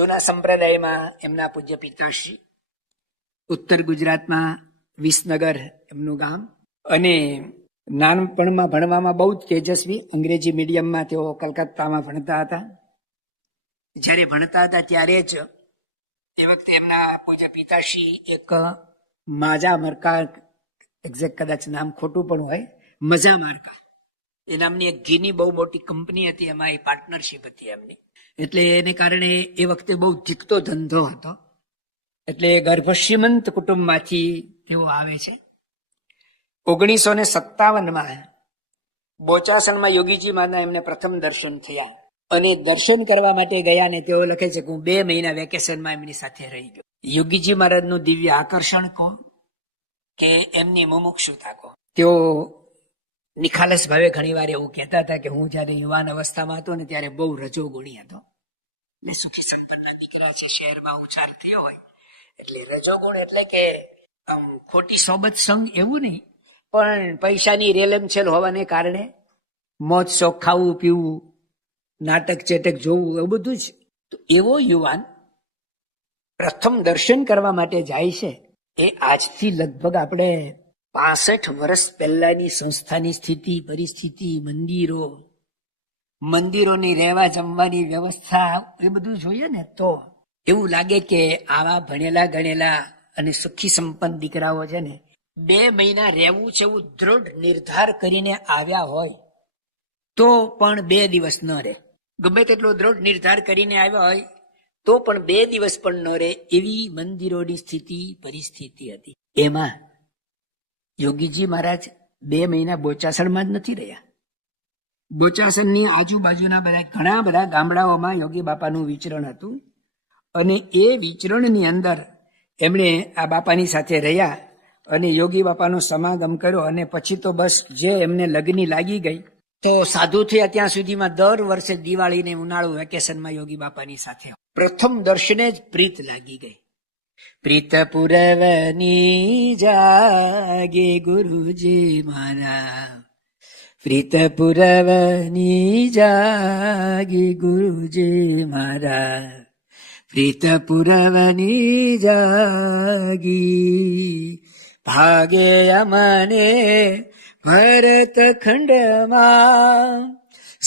જૂના સંપ્રદાયમાં એમના પૂજ્ય પિતાશ્રી, ઉત્તર ગુજરાતમાં વિસનગર એમનું ગામ, અને નાનપણમાં ભણવામાં બહુ જ તેજસ્વી. અંગ્રેજી મીડિયમમાં તેઓ કલકત્તામાં ભણતા હતા. જ્યારે ભણતા હતા ત્યારે જ એ વખતે એમના પૂજ્ય પિતાશ્રી એક માજા મરકા, એક્ઝેક્ટ કદાચ નામ ખોટું પણ હોય, મજા માર્કા એ નામની એક ઘીની બહુ મોટી કંપની હતી, એમાં એ પાર્ટનરશિપ હતી એમની. એટલે એને કારણે એ વખતે બહુ ધીકતો ધંધો હતો. એટલે ગર્ભશ્રીમંત કુટુંબમાંથી તેઓ આવે છે. 1957માં બોચાસણમાં યોગીજી મહારાજના એમને પ્રથમ દર્શન થયા, અને દર્શન કરવા માટે ગયા ને તેઓ લખે છે કે હું 2 મહિના વેકેશનમાં એમની સાથે રહી ગયો. યોગીજી મહારાજનું દિવ્ય આકર્ષણ કહો કે એમની મુમુક્ષુતા કહો. તેઓ નિખાલસ ભાવે ઘણી વાર એવું કહેતા હતા કે હું જયારે યુવાન અવસ્થામાં હતો ને ત્યારે બહુ રજોગુણી હતો, ને સુખી સંપન્નના દીકરા છે, શહેરમાં ઉછાર થયો હોય એટલે રજોગુણ એટલે કે ખોટી સોબત સંગ એવું નહીં, પણ પૈસાની રેલમછેલ હોવાને કારણે મોજ શોખ, ખાવું પીવું, નાટક ચેટક જોવું, એવું બધું જ. તો એવો યુવાન પ્રથમ દર્શન કરવા માટે જાય છે. એ આજથી લગભગ આપણે 65 વર્ષ પહેલાની સંસ્થાની સ્થિતિ, પરિસ્થિતિ, મંદિરોની રહેવા જમવાની વ્યવસ્થા, એ બધું જોઈએ ને તો એવું લાગે કે આવા ભણેલા ગણેલા અને સુખી સંપન્ન દીકરાઓ છે ને 2 મહિના રહેવું છે એવું દૃઢ નિર્ધાર કરીને આવ્યા હોય તો પણ 2 દિવસ ન રહે. ગમે તેટલો દૃઢ નિર્ધાર કરીને આવ્યા હોય તો પણ 2 દિવસ પણ ન રહે, એવી મંદિરોની સ્થિતિ, પરિસ્થિતિ હતી. એમાં યોગીજી મહારાજ 2 મહિના બોચાસણમાં જ નથી રહ્યા. બોચાસણની આજુબાજુના ઘણા બધા ગામડાઓમાં યોગી બાપાનું વિચરણ હતું, અને એ વિચરણની અંદર એમણે આ બાપાની સાથે રહ્યા અને યોગી બાપાનો સમાગમ કર્યો. અને પછી તો બસ જે એમને લગ્ની લાગી ગઈ, તો સાધુ થયા ત્યાં સુધીમાં દર વર્ષે દિવાળીને ઉનાળુ વેકેશનમાં યોગી બાપાની સાથે પ્રથમ દર્શને જ પ્રીત લાગી ગઈ. પ્રીત પુરવની જાગે ગુરુજી મારા, પ્રીત પુરવની જાગે ગુરુજી મારા, પ્રીત પુરવની જાગી, ભાગે અમને ભરત ખંડમાં,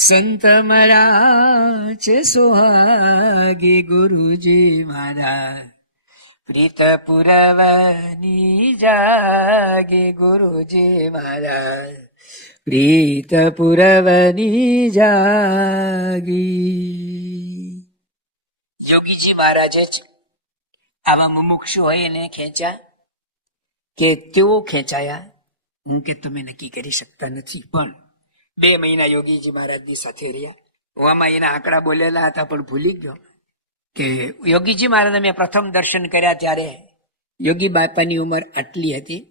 સંત મળ્યા છે સોહાગે ગુરુજી મારા, પ્રીત પુરવની જાગે ગુરુજી મારા, પ્રીત પુરવની જાગી. યોગીજી મહારાજે જ આવા મુમુક્ષુ હોય એને ખેંચ્યા કે તેઓ ખેંચાયા, હું કે તમે નક્કી કરી શકતા નથી. પણ 2 મહિના યોગીજી મહારાજની સાથે રહ્યા. હું આમાં એના આંકડા બોલેલા હતા પણ ભૂલી ગયો કે યોગીજી મહારાજને મેં પ્રથમ દર્શન કર્યા ત્યારે યોગી બાપાની ઉંમર આટલી હતી.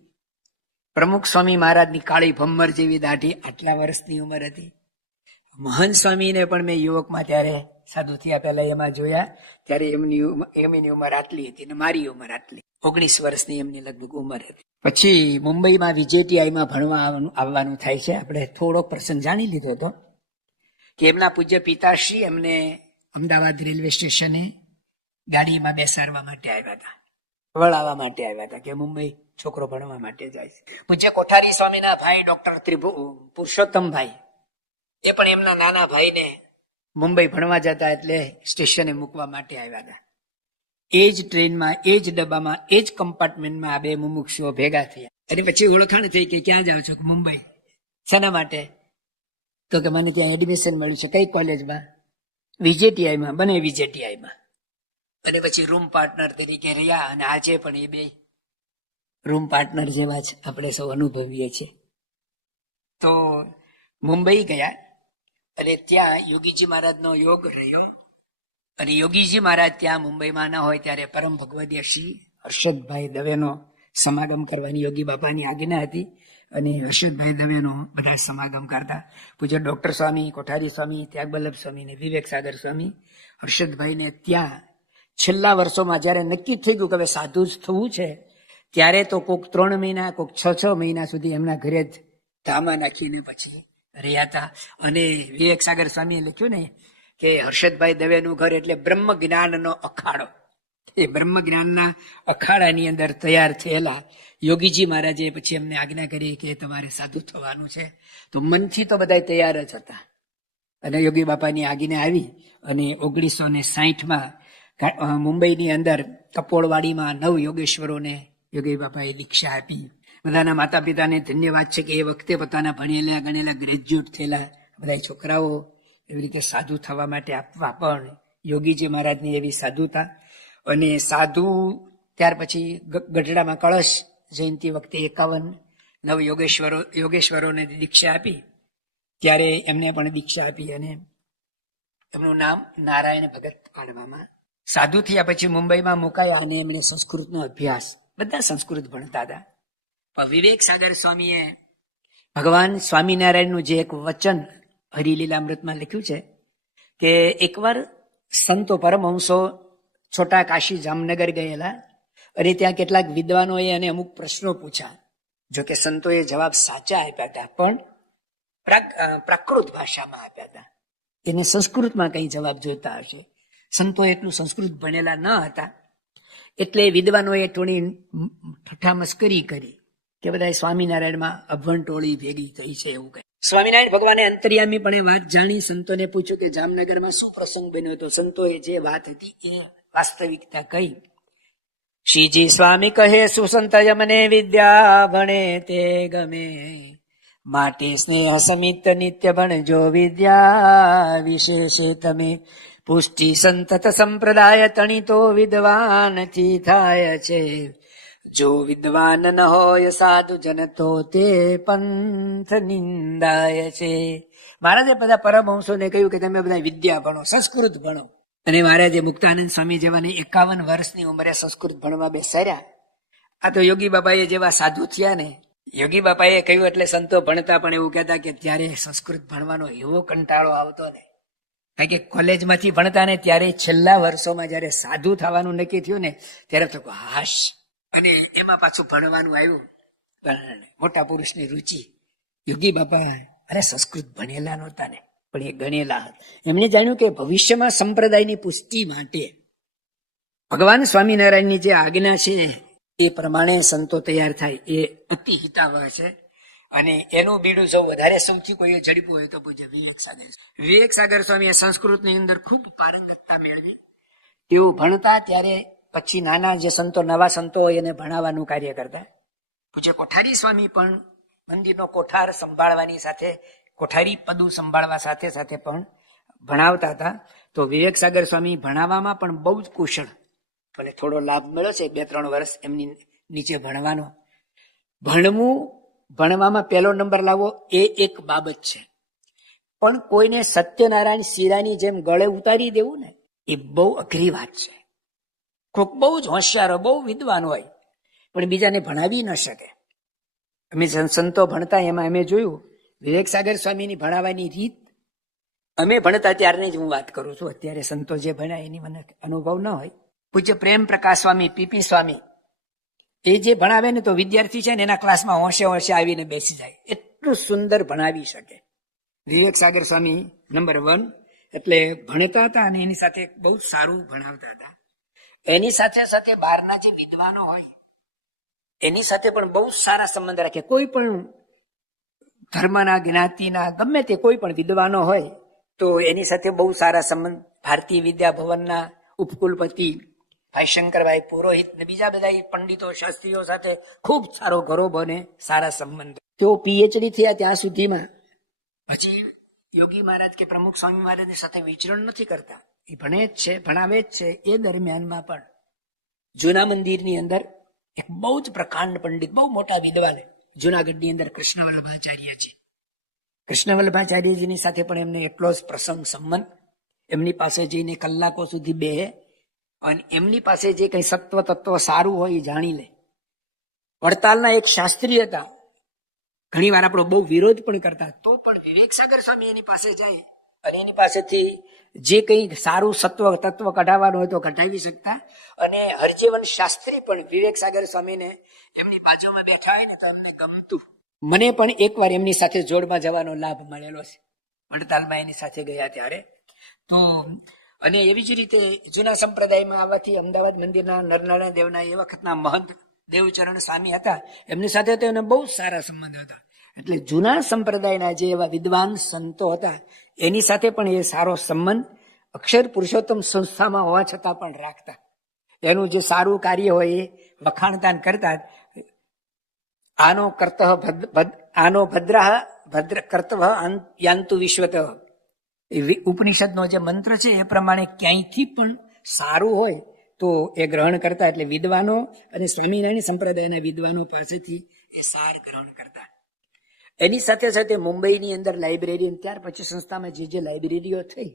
પ્રમુખ સ્વામી મહારાજની કાળી ભમ્મર જેવી દાઢી, આટલા વર્ષની ઉંમર હતી. મહંત સ્વામીને પણ મેં યુવકમાં ત્યારે સાધુ થયા પહેલા એમાં જોયા, ત્યારે એમની ઉંમર આટલી હતી ને મારી ઉંમર આટલી, 19 વર્ષની એમની લગભગ ઉંમર હતી. પછી મુંબઈમાં VJTIમાં ભણવા આવવાનું થાય છે. આપણે થોડો પ્રસંગ જાણી લીધો હતો કે એમના પૂજ્ય પિતાશ્રી એમને અમદાવાદ રેલવે સ્ટેશને ગાડીમાં બેસાડવા માટે આવ્યા હતા, વળાવવા માટે આવ્યા હતા કે મુંબઈ છોકરો ભણવા માટે જાય છે. પૂજ્ય કોઠારી સ્વામીના ભાઈ ડોક્ટર પુરુષોત્તમભાઈ, એ પણ એમના નાના ભાઈને મુંબઈ ભણવા જતા એટલે સ્ટેશને મૂકવા માટે આવ્યા હતા. એ જ ટ્રેનમાં, એ જ ડબ્બામાં, એ જ કમ્પાર્ટમેન્ટમાં આ 2 મુમુક્ષુઓ ભેગા થયા. અને પછી ઓળખાણ થઈ કે ક્યાં જાઓ છો? મુંબઈ. શેના માટે? તો કે મને ત્યાં એડમિશન મળ્યું છે. કઈ કોલેજમાં? VJTIમાં. બને VJTIમાં. અને પછી રૂમ પાર્ટનર તરીકે રહ્યા, અને આજે પણ એ 2 રૂમ પાર્ટનર જેવા જ આપણે સૌ અનુભવીએ છીએ. તો મુંબઈ ગયા અને ત્યાં યોગીજી મહારાજનો યોગ રહ્યો. અને યોગીજી મહારાજ ત્યાં મુંબઈમાં ન હોય ત્યારે પરમ ભગવદીય શ્રી હર્ષદભાઈ દવેનો સમાગમ કરવાની યોગી બાપાની આજ્ઞા હતી, અને હર્ષદભાઈ દવેનો બધા સમાગમ કરતા. પૂજ્ય ડોક્ટર સ્વામી, કોઠારી સ્વામી, ત્યાગવલ્લભ સ્વામી ને વિવેક સાગર સ્વામી હર્ષદભાઈને ત્યાં છેલ્લા વર્ષોમાં જયારે નક્કી થઈ ગયું કે હવે સાધુ જ થવું છે, ત્યારે તો કોઈક 3 મહિના, કોઈક 6 મહિના સુધી એમના ઘરે જ ધામા નાખીને પછી રહ્યા હતા. અને વિવેક સાગર સ્વામીએ લખ્યું ને કે હર્ષદભાઈ દવેનું ઘર એટલે બ્રહ્મ જ્ઞાનનો અખાડો. એ બ્રહ્મ જ્ઞાનના અખાડાની અંદર તૈયાર થયેલા યોગીજી મહારાજે પછી એમને આજ્ઞા કરી કે તમારે સાધુ થવાનું છે. તો મનથી તો બધા તૈયાર જ હતા. અને યોગી બાપાની આજ્ઞા આવી અને 1960માં મુંબઈની અંદર કપોળવાડીમાં 9 યોગેશ્વરોને યોગી બાપાએ દીક્ષા આપી. બધાના માતા પિતાને ધન્યવાદ છે કે એ વખતે પોતાના ભણેલા ગણેલા ગ્રેજ્યુએટ થયેલા બધા છોકરાઓ એવી રીતે સાધુ થવા માટે આપવા પણ યોગીજી મહારાજની એવી સાધુતા. અને સાધુ ત્યાર પછી ગઢડામાં કળશ જયંતિ વખતે 51 યોગેશ્વરોને દીક્ષા આપી. ત્યારે એમને પણ દીક્ષા આપી અને એમનું નામ નારાયણ ભગત પાડવામાં. સાધુ થયા પછી મુંબઈમાં મુકાયા અને એમણે સંસ્કૃતનો અભ્યાસ, બધા સંસ્કૃત ભણતા હતા. પણ વિવેક સાગર સ્વામીએ ભગવાન સ્વામિનારાયણનું જે એક વચન હરિલીલામૃતમાં લખ્યું છે કે એકવાર સંતો પરમહંસો છોટા કાશી જામનગર ગયેલા અને ત્યાં કેટલાક વિદ્વાનોએ અને અમુક પ્રશ્નો પૂછ્યા. જોકે સંતોએ જવાબ સાચા આપ્યા હતા પણ પ્રાકૃત ભાષામાં આપ્યા હતા. એને સંસ્કૃતમાં કઈ જવાબ જોઈતા હશે. સંતો એટલું સંસ્કૃત ભણેલા ન હતા એટલે વિદ્વાનોએ થોડી ઠઠ્ઠા મસ્કરી કરી કે બધા સ્વામિનારાયણમાં અભણ ટોળી ભેગી થઈ છે એવું કહે. સ્વામિનારાયણ ભગવાને અંતર્યામી પણ એ વાત જાણી સંતોને પૂછ્યું કે જામનગરમાં શું પ્રસંગ બન્યો હતો. સંતોએ જે વાત હતી એ વાસ્તવિકતા કહી. શ્રીજી સ્વામી કહે સુસંત મને વિદ્યા ભણે તે ગમે, માટે સ્નેહ સમિત નિત્ય ભણજો વિદ્યા વિશેષે તમે. પુષ્ટિ સંતત સંપ્રદાય તણીતો વિદ્વાનથી થાય છે, જો વિદ્વાન ન હોય સાધુ જન તો તે પંથ નિંદાય છે. મહારાજે બધા પરમહંસોને કહ્યું કે તમે બધા વિદ્યા ભણો, સંસ્કૃત ભણો. અને મહારાજે મુક્તાનંદ સ્વામી જેવાને 51 વર્ષની ઉંમરે સંસ્કૃત ભણવા બેસાડ્યા. આ તો યોગી બાપાએ જેવા સાધુ થયા ને, યોગી બાપાએ કહ્યું એટલે સંતો ભણતા પણ એવું કહેતા કે ત્યારે સંસ્કૃત ભણવાનો એવો કંટાળો આવતો ને, કારણ કે કોલેજમાંથી ભણતા ને ત્યારે છેલ્લા વર્ષોમાં જયારે સાધુ થવાનું નક્કી થયું ને ત્યારે તો હાશ. અને એમાં પાછું ભણવાનું આવ્યું. પણ મોટા પુરુષની રુચિ. યોગી બાપા અરે સંસ્કૃત ભણેલા નહોતા ને પણ એ ગણેલા. એમણે જાણ્યું કે ભવિષ્યમાં સંપ્રદાયની પુષ્ટિ માટે ભગવાન સ્વામિનારાયણની જે આજ્ઞા છે એ પ્રમાણે સંતો તૈયાર થાય એ અતિ હિતાવહ છે. અને એનું બીડું સૌ વધારે સૌથી કોઈએ ઝડપ્યું હોય તો પૂજ્ય વિવેક સાગર સ્વામીએ સંસ્કૃતની અંદર ખૂબ પારંગતતા મેળવી. તેઓ ભણતા ત્યારે પછી નાના જે સંતો નવા સંતો હોય એને ભણાવવાનું કાર્ય કરતા. પૂજ્ય કોઠારી સ્વામી પણ મંદિરનો કોઠાર સંભાળવાની સાથે કોઠારી પદું સંભાળવા સાથે સાથે પણ ભણાવતા હતા. તો વિવેક સાગર સ્વામી ભણાવવામાં પણ બહુ જ કુશળ. ભલે થોડો લાભ મળ્યો છે 2-3 વર્ષ એમની નીચે ભણવાનો. ભણવામાં પહેલો નંબર લાવવો એ એક બાબત છે, પણ કોઈને સત્યનારાયણ શિરાની જેમ ગળે ઉતારી દેવું ને એ બહુ અઘરી વાત છે. કોઈક બહુ જ હોશિયાર બહુ વિદ્વાન હોય પણ બીજાને ભણાવી ન શકે. અમે સંતો ભણતા એમાં અમે જોયું વિવેક સાગર સ્વામીની ભણાવવાની રીત. અમે ભણતા ત્યારની જ હું વાત કરું છું, અત્યારે સંતો જે ભણ્યા એની મને અનુભવ ન હોય. પૂજ્ય પ્રેમ પ્રકાશ સ્વામી, પીપી સ્વામી એ જે ભણાવે ને તો વિદ્યાર્થી છે ને એના ક્લાસમાં હોંશે આવીને બેસી જાય, એટલું સુંદર ભણાવી શકે. વિવેક સાગર સ્વામી નંબર 1 એટલે ભણતા હતા અને એની સાથે બહુ સારું ભણાવતા હતા. એની સાથે સાથે બહારના જે વિદ્વાનો હોય એની સાથે પણ બહુ સારા સંબંધ રાખે. કોઈ પણ ધર્મના જ્ઞાતિના ગમે તે કોઈ પણ વિદ્વાનો હોય તો એની સાથે બહુ સારા સંબંધ. ભારતીય વિદ્યા ભવનના ઉપકુલપતિ ભાઈ શંકરભાઈ પુરોહિત ને બીજા બધા પંડિતો શાસ્ત્રીઓ સાથે ખૂબ સારો ઘરો બને, સારા સંબંધ. તેઓ પીએચડી થયા ત્યાં સુધીમાં પછી યોગી મહારાજ કે પ્રમુખ સ્વામી મહારાજની સાથે વિચરણ નથી કરતા, એ ભણે જ છે, ભણાવે જ છે. એ દરમિયાનમાં પણ જૂના મંદિરની અંદર એક બહુ જ પ્રકાંડ પંડિત, બહુ મોટા વિદ્વાન જુનાગઢની અંદર કૃષ્ણવલ્લભાચાર્યજી. કૃષ્ણવલ્લભાચાર્યજીની સાથે પણ એમને એટલો જ પ્રસંગ સંબંધ. એમની પાસે જઈને કલાકો સુધી બેહે અને એમની પાસે જે કઈ સત્વ તત્વ સારું હોય એ જાણી લે. વડતાલના એક શાસ્ત્રી હતા, ઘણી વાર આપણો બહુ વિરોધ પણ કરતા, તો પણ વિવેક સાગર સ્વામી એની પાસે જાય અને એની પાસેથી જે કઈ સારું સત્વ તત્વ કઢાવવાનું હોય તો કઢાવી શકતા. અને હરજીવન શાસ્ત્રી પણ વિવેક સાગર સ્વામીને એમની બાજુમાં બેઠા હોય ને તો એમને ગમતું. મને પણ એકવાર એમની સાથે જોડમાં જવાનો લાભ મળેલો છે. વડતાલમાં એની સાથે ગયા ત્યારે તો અને એવી જ રીતે જૂના સંપ્રદાયમાં આવવાથી અમદાવાદ મંદિરના નરનારાયણ દેવના એ વખતના મહંત દેવચરણ સ્વામી હતા, એમની સાથે તો એને બહુ સારા સંબંધ હતા. એટલે જૂના સંપ્રદાયના જે એવા વિદ્વાન સંતો હતા એની સાથે પણ એ સારો સંબંધ અક્ષર પુરુષોત્તમ સંસ્થામાં હોવા છતાં પણ રાખતા. એનું જે સારું કાર્ય હોય એ વખાણદાન કરતા. આનો ભદ્ર કર્તવ્ય યાંતુ વિશ્વત, ઉપનિષદનો જે મંત્ર છે એ પ્રમાણે ક્યાંયથી પણ સારું હોય તો એ ગ્રહણ કરતા. એટલે વિદ્વાનો અને સ્વામિનારાયણ સંપ્રદાયના વિદ્વાનો પાસેથી એ સાર ગ્રહણ કરતા. એની સાથે સાથે મુંબઈની અંદર લાઇબ્રેરી, ત્યાર પછી સંસ્થામાં જે લાઇબ્રેરીઓ થઈ,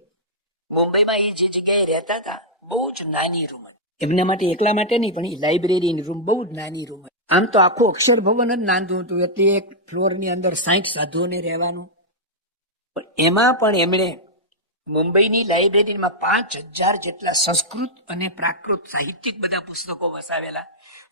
મુંબઈમાં એ જે જગ્યાએ રહેતા હતા બહુ જ નાની રૂમ, એમના માટે એકલા માટે નહીં પણ એ લાઇબ્રેરીની રૂમ બહુ જ નાની રૂમ. આમ તો આખું અક્ષર ભવન જ નાનું હતું, એટલે એક ફ્લોરની અંદર 60 સાધુઓને રહેવાનું. પણ એમાં પણ એમણે મુંબઈની લાઇબ્રેરીમાં 5000 જેટલા સંસ્કૃત અને પ્રાકૃત સાહિત્યિક બધા પુસ્તકો વસાવેલા.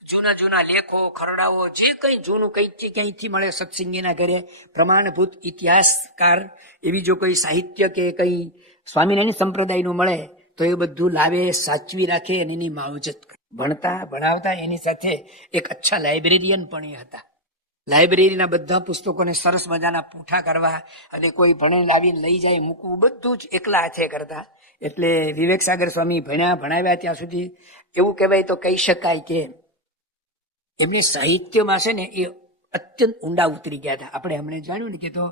જૂના જૂના લેખો, ખરડાઓ, જે કંઈ જૂનું ક્યાંયથી મળે, સત્સંગીના ઘરે પ્રમાણભૂત ઇતિહાસકાર એવી જો કોઈ સાહિત્ય કે કંઈ સ્વામિનારાયણ સંપ્રદાયનું મળે તો એ બધું લાવે, સાચવી રાખે અને એની માવજત કરે. ભણતા ભણાવતા એની સાથે એક અચ્છા લાઇબ્રેરિયન પણ એ હતા. લાઇબ્રેરીના બધા પુસ્તકોને સરસ મજાના પૂઠા કરવા અને કોઈ ભણે લાવીને લઈ જાય મૂકવું બધું જ એકલા હાથે કરતા. એટલે વિવેક સાગર સ્વામી ભણાવ્યા ત્યાં સુધી એવું કહેવાય તો કહી શકાય કે એમની સાહિત્યમાં છે ને એ અત્યંત ઊંડા ઉતરી ગયા હતા. આપણે હમણાં જાણ્યું ને કે તો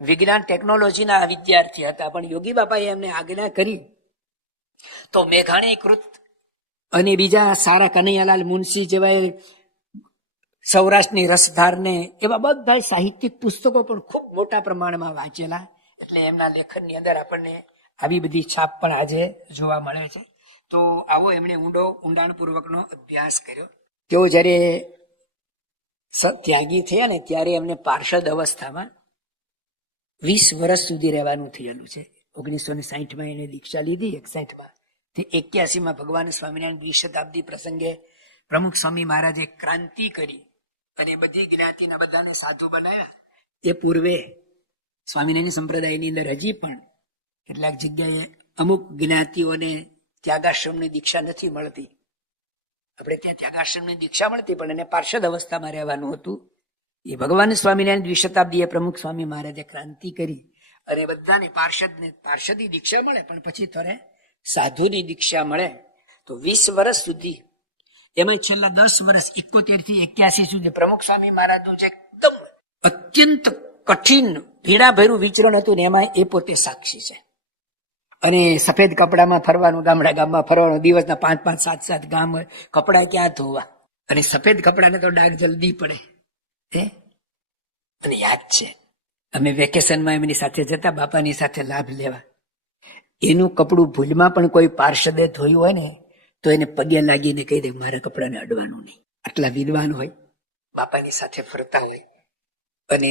વિજ્ઞાન ટેકનોલોજીના વિદ્યાર્થી હતા, પણ યોગી બાપાએ એમને આજ્ઞા કરી તો મેઘાણી કૃત અને બીજા સારા કનૈયાલાલ મુનશી જેવા સૌરાષ્ટ્રની રસધારને એવા બધા સાહિત્યિક પુસ્તકો પણ ખૂબ મોટા પ્રમાણમાં વાંચેલા. એટલે એમના લેખનની અંદર આપણને આવી બધી છાપ પણ આજે જોવા મળે છે. તો આવો એમણે ઊંડાણપૂર્વકનો અભ્યાસ કર્યો. તેઓ જ્યારે ત્યાગી થયા ને ત્યારે એમને પાર્ષદ અવસ્થામાં 20 વર્ષ સુધી રહેવાનું થયેલું છે. 1960માં એને દીક્ષા લીધી, 61માં તે 81માં ભગવાન સ્વામિનારાયણ દ્વિશતાબ્દી પ્રસંગે પ્રમુખ સ્વામી મહારાજે ક્રાંતિ કરી અને બધી જ્ઞાતિના બધાને સાધુ બનાવ્યા. એ પૂર્વે સ્વામિનારાયણ સંપ્રદાયની અંદર હજી પણ કેટલાક જગ્યાએ અમુક જ્ઞાતિઓને ત્યાગાશ્રમની દીક્ષા નથી મળતી. આપણે ત્યાં ત્યાગાશ્રમની દીક્ષા મળતી પણ એને પાર્ષદ અવસ્થામાં રહેવાનું હતું. એ ભગવાન સ્વામિનારાયણ દ્વિશતાબ્દીએ પ્રમુખ સ્વામી મહારાજે ક્રાંતિ કરી અને બધાને પાર્ષદી દીક્ષા મળે પણ પછી થોડે સાધુની દીક્ષા મળે. તો 20 વર્ષ સુધી, એમાં છેલ્લા 10 વર્ષ 71 થી 81 સુધી પ્રમુખ સ્વામી મહારાજનું જે એકદમ અત્યંત કઠિન પીડાભર્યું વિચરણ હતું ને એમાં એ પોતે સાક્ષી છે. અને સફેદ કપડામાં ફરવાનું, ગામડા ગામમાં ફરવાનું, દિવસના 5-5, 7-7 ગામ, કપડા ક્યાં ધોવા, અને સફેદ કપડાને તો ડાઘ જલ્દી પડે. મને યાદ છે અમે વેકેશનમાં એમની સાથે જતા બાપાની સાથે લાભ લેવા. એનું કપડું ભૂલમાં પણ કોઈ પાર્ષદે ધોયું હોય ને તો એને પગે લાગીને કહી દે મારા કપડાને અડવાનું નહીં. આટલા વિદ્વાન હોય, બાપાની સાથે ફરતા હોય. અને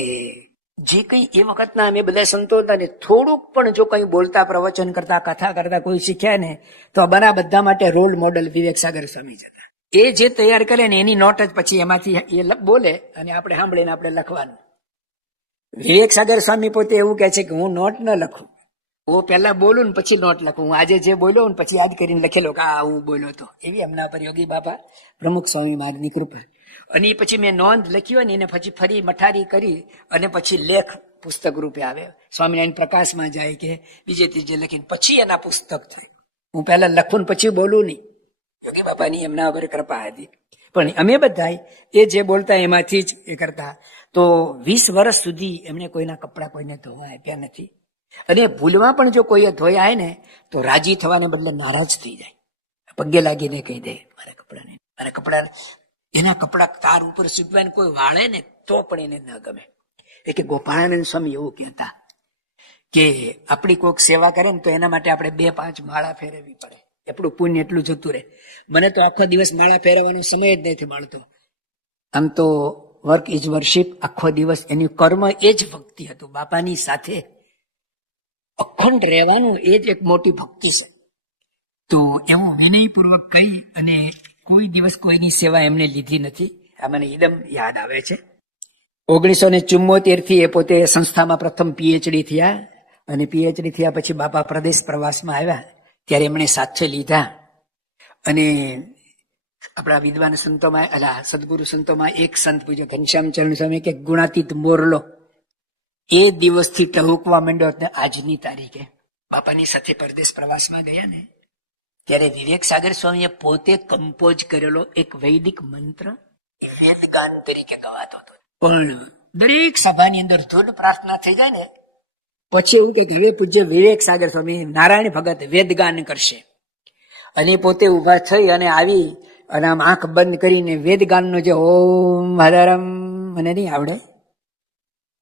જે કંઈ એ વખતના અમે બધા સંતો હતા ને થોડુંક પણ જો કંઈ બોલતા, પ્રવચન કરતા, કથા કરતા કોઈ શીખ્યા ને તો બના બધા માટે રોલ મોડલ વિવેક સાગર સ્વામી જ હતા. એ જે તૈયાર કરે ને એની નોટ જ પછી એમાંથી એ બોલે અને આપણે સાંભળીને આપણે લખવાનું. વિવેક સાગર સ્વામી પોતે એવું કહે છે કે હું નોટ ન લખું, હું પહેલા બોલું ને પછી નોટ લખું. હું આજે જે બોલ્યો ને પછી યાદ કરીને લખેલો કે આ હું બોલ્યો તો. એવી એમના પર યોગી બાપા પ્રમુખ સ્વામી મહારાજની કૃપા. અને પછી મેં નોંધ લખી હોય ને એને પછી ફરી મઠારી કરી અને પછી લેખ પુસ્તક રૂપે આવે. સ્વામિનારાયણ પ્રકાશમાં જાય કે બીજે ત્રીજે લખીને પછી એના પુસ્તક થાય. હું પહેલા લખું ને પછી બોલું નહીં. યોગી બાપાની એમના પર કૃપા હતી. પણ અમે બધા એ જે બોલતા એમાંથી જ એ કરતા. તો 20 વર્ષ સુધી એમણે કોઈના કપડા કોઈને ધોવા આપ્યા નથી. અને ભૂલમાં પણ જો કોઈ ધોયા હોય ને તો રાજી થવાને બદલે નારાજ થઈ જાય, પગે લાગીને કહી દે મારા કપડા એના કપડા તાર ઉપર સૂકવાને કોઈ વાળે ને તો પણ એને ન ગમે. એ કે ગોપાળાનંદ સ્વામી એવું કહેતા કે આપણી કોઈક સેવા કરે ને તો એના માટે આપણે 2-5 માળા ફેરવવી પડે, એટલું પુણ્ય એટલું જતું રહે. મને તો આખો દિવસ માળા ફેરવવાનો સમય જ નથી મળતો. આમ તો વર્ક ઇઝ વર્શિપ, આખો દિવસ એની કર્મ એ જ ભક્તિ હતું. બાપાની સાથે અખંડ રહેવાનું એ જ એક મોટી ભક્તિ છે. તો એવું વિનયપૂર્વક કહી અને કોઈ દિવસ કોઈની સેવા એમને લીધી નથી. આ મને એકદમ યાદ આવે છે. 1974 થી એ પોતે સંસ્થામાં પ્રથમ PhD થયા અને પીએચડી થયા પછી બાપા પ્રદેશ પ્રવાસમાં આવ્યા ત્યારે એમણે સાથે લીધા. અને આપણા વિદ્વાન સંતોમાં સદગુરુ સંતોમાં એક સંત પૂજ્ય ઘનશ્યામ ચરણ સ્વામી કે ગુણાતીત મોરલો એ દિવસથી ટહુકવા માંડ્યો. આજની તારીખે બાપાની સાથે પરદેશ પ્રવાસમાં ગયા ને ત્યારે વિવેક સાગર સ્વામીએ પોતે કમ્પોઝ કરેલો એક વૈદિક મંત્ર વેદગાન તરીકે ગવાતો હતો. પણ દરેક સભાની અંદર ધૂન પ્રાર્થના થઈ જાય ને પછી એવું કે હવે પૂજ્ય વિવેક સાગર સ્વામી નારાયણ ભગત વેદગાન કરશે. અને પોતે ઉભા થઈ અને આવી અને આમ આંખ બંધ કરીને વેદગાનનો જે ઓમ હરમ, મને નહીં આવડે,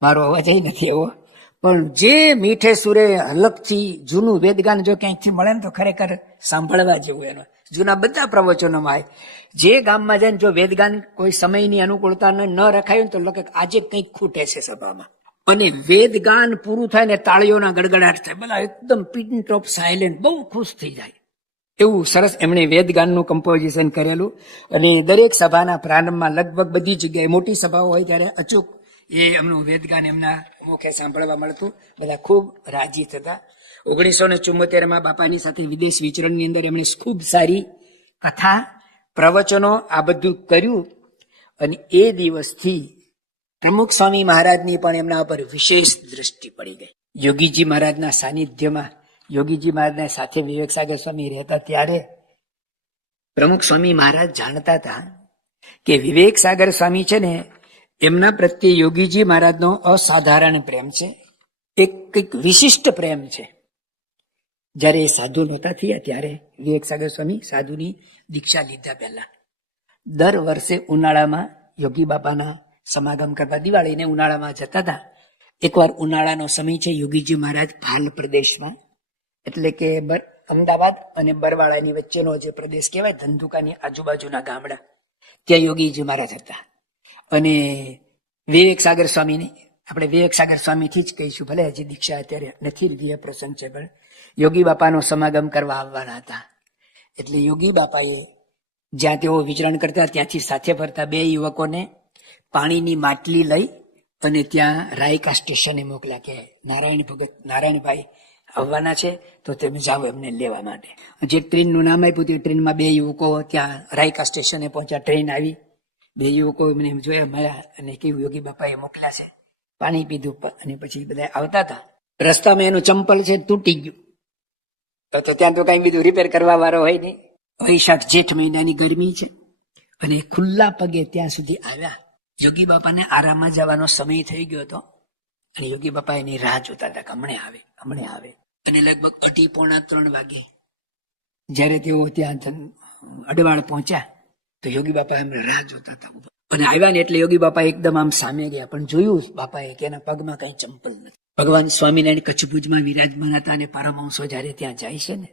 મારો અવાજ નથી એવો, પણ જે મીઠે સુરે હલકથી જૂનું વેદગાન જો ક્યાંકથી મળે ને તો ખરેખર સાંભળવા જેવું. એનો જૂના બધા પ્રવચનોમાં જે ગામમાં જાય ને જો વેદગાન કોઈ સમયની અનુકૂળતા ન રખાયું તો લોકો આજે કંઈક ખૂટે છે સભામાં. અને વેદગાન પૂરું થાય ને તાળીઓના ગડગડાટ થાય, બધા એકદમ પિન ટોપ સાયલેન્ટ, બહુ ખુશ થઈ જાય. એવું સરસ એમણે વેદગાનનું કમ્પોઝિશન કરેલું. અને દરેક સભાના પ્રારંભમાં લગભગ બધી જગ્યાએ મોટી સભાઓ હોય ત્યારે અચૂક એ એમનું વેદગાન એમના મુખે સાંભળવા મળતું. બધા ખૂબ રાજી થતા. 1974માં બાપાની સાથે વિદેશ વિચરણની અંદર એમણે ખૂબ સારી કથા પ્રવચનો આ બધું કર્યું. અને એ દિવસથી પ્રમુખ સ્વામી મહારાજની પણ એમના ઉપર વિશેષ દ્રષ્ટિ પડી ગઈ. યોગીજી મહારાજના સાનિધ્યમાં યોગીજી મહારાજના સાથે વિવેક સાગર સ્વામી રહેતા ત્યારે પ્રમુખ સ્વામી મહારાજ જાણતા હતા કે વિવેક સાગર સ્વામી છે ને એમના પ્રત્યે યોગીજી મહારાજનો અસાધારણ પ્રેમ છે, એક કંઈક વિશિષ્ટ પ્રેમ છે. જયારે એ સાધુ નહોતા થયા ત્યારે વિવેક સાગર સ્વામી સાધુની દીક્ષા લીધા પહેલા દર વર્ષે ઉનાળામાં યોગી બાપાના સમાગમ કરવા દિવાળીને ઉનાળામાં જતા હતા. એકવાર ઉનાળાનો સમય છે, યોગીજી મહારાજ ભાલ પ્રદેશમાં, એટલે કે અમદાવાદ અને બરવાળાની વચ્ચેનો જે પ્રદેશ કહેવાય, ધંધુકાની આજુબાજુના ગામડા, ત્યાં યોગીજી મહારાજ હતા. અને વિવેક સાગર સ્વામીની આપણે વિવેક સાગર સ્વામીથી જ કહીશું, ભલે હજી દીક્ષા અત્યારે નથી લીધી, એ પ્રસંગ છે, પણ યોગી બાપાનો સમાગમ કરવા આવવાના હતા. એટલે યોગી બાપાએ જ્યાં તેઓ વિચરણ કરતા ત્યાંથી સાથે ફરતા બે યુવકોને પાણીની માટલી લઈ અને ત્યાં રાયકા સ્ટેશને મોકલ્યા કે નારાયણભાઈ આવવાના છે તો તમે જાઓ એમને લેવા માટે. જે ટ્રેનનું નામ આપ્યું તે ટ્રેનમાં બે યુવકો ત્યાં રાયકા સ્ટેશને પહોંચ્યા. ટ્રેન આવી, બે યુવકો એમને જોયા, મળ્યા અને કેવું યોગી બાપાએ મોકલ્યા છે. પાણી પીધું અને પછી બધા આવતા હતા. રસ્તામાં એનું ચંપલ છે તૂટી ગયું, તો ત્યાં તો કઈ બીજું રિપેર કરવા વાળો હોય નહીં. વૈશાખ જેઠ મહિનાની ગરમી છે અને ખુલ્લા પગે ત્યાં સુધી આવ્યા. યોગી બાપાને આરામમાં જવાનો સમય થઈ ગયો હતો અને યોગી બાપા એની રાહ જોતા હતા કે હમણે આવે. અને લગભગ 2:30-3 વાગે જયારે તેઓ ત્યાં અડવાળ પહોંચ્યા તો યોગી બાપા એમને રાહ જોતા હતા. અને આવ્યા ને એટલે યોગી બાપા એકદમ આમ સામે ગયા, પણ જોયું બાપાએ કે એના પગમાં કઈ ચંપલ નથી. ભગવાન સ્વામિનારાયણ કચ્છભુજમાં વિરાજમાન હતા અને પરમહંસો જયારે ત્યાં જાય છે ને,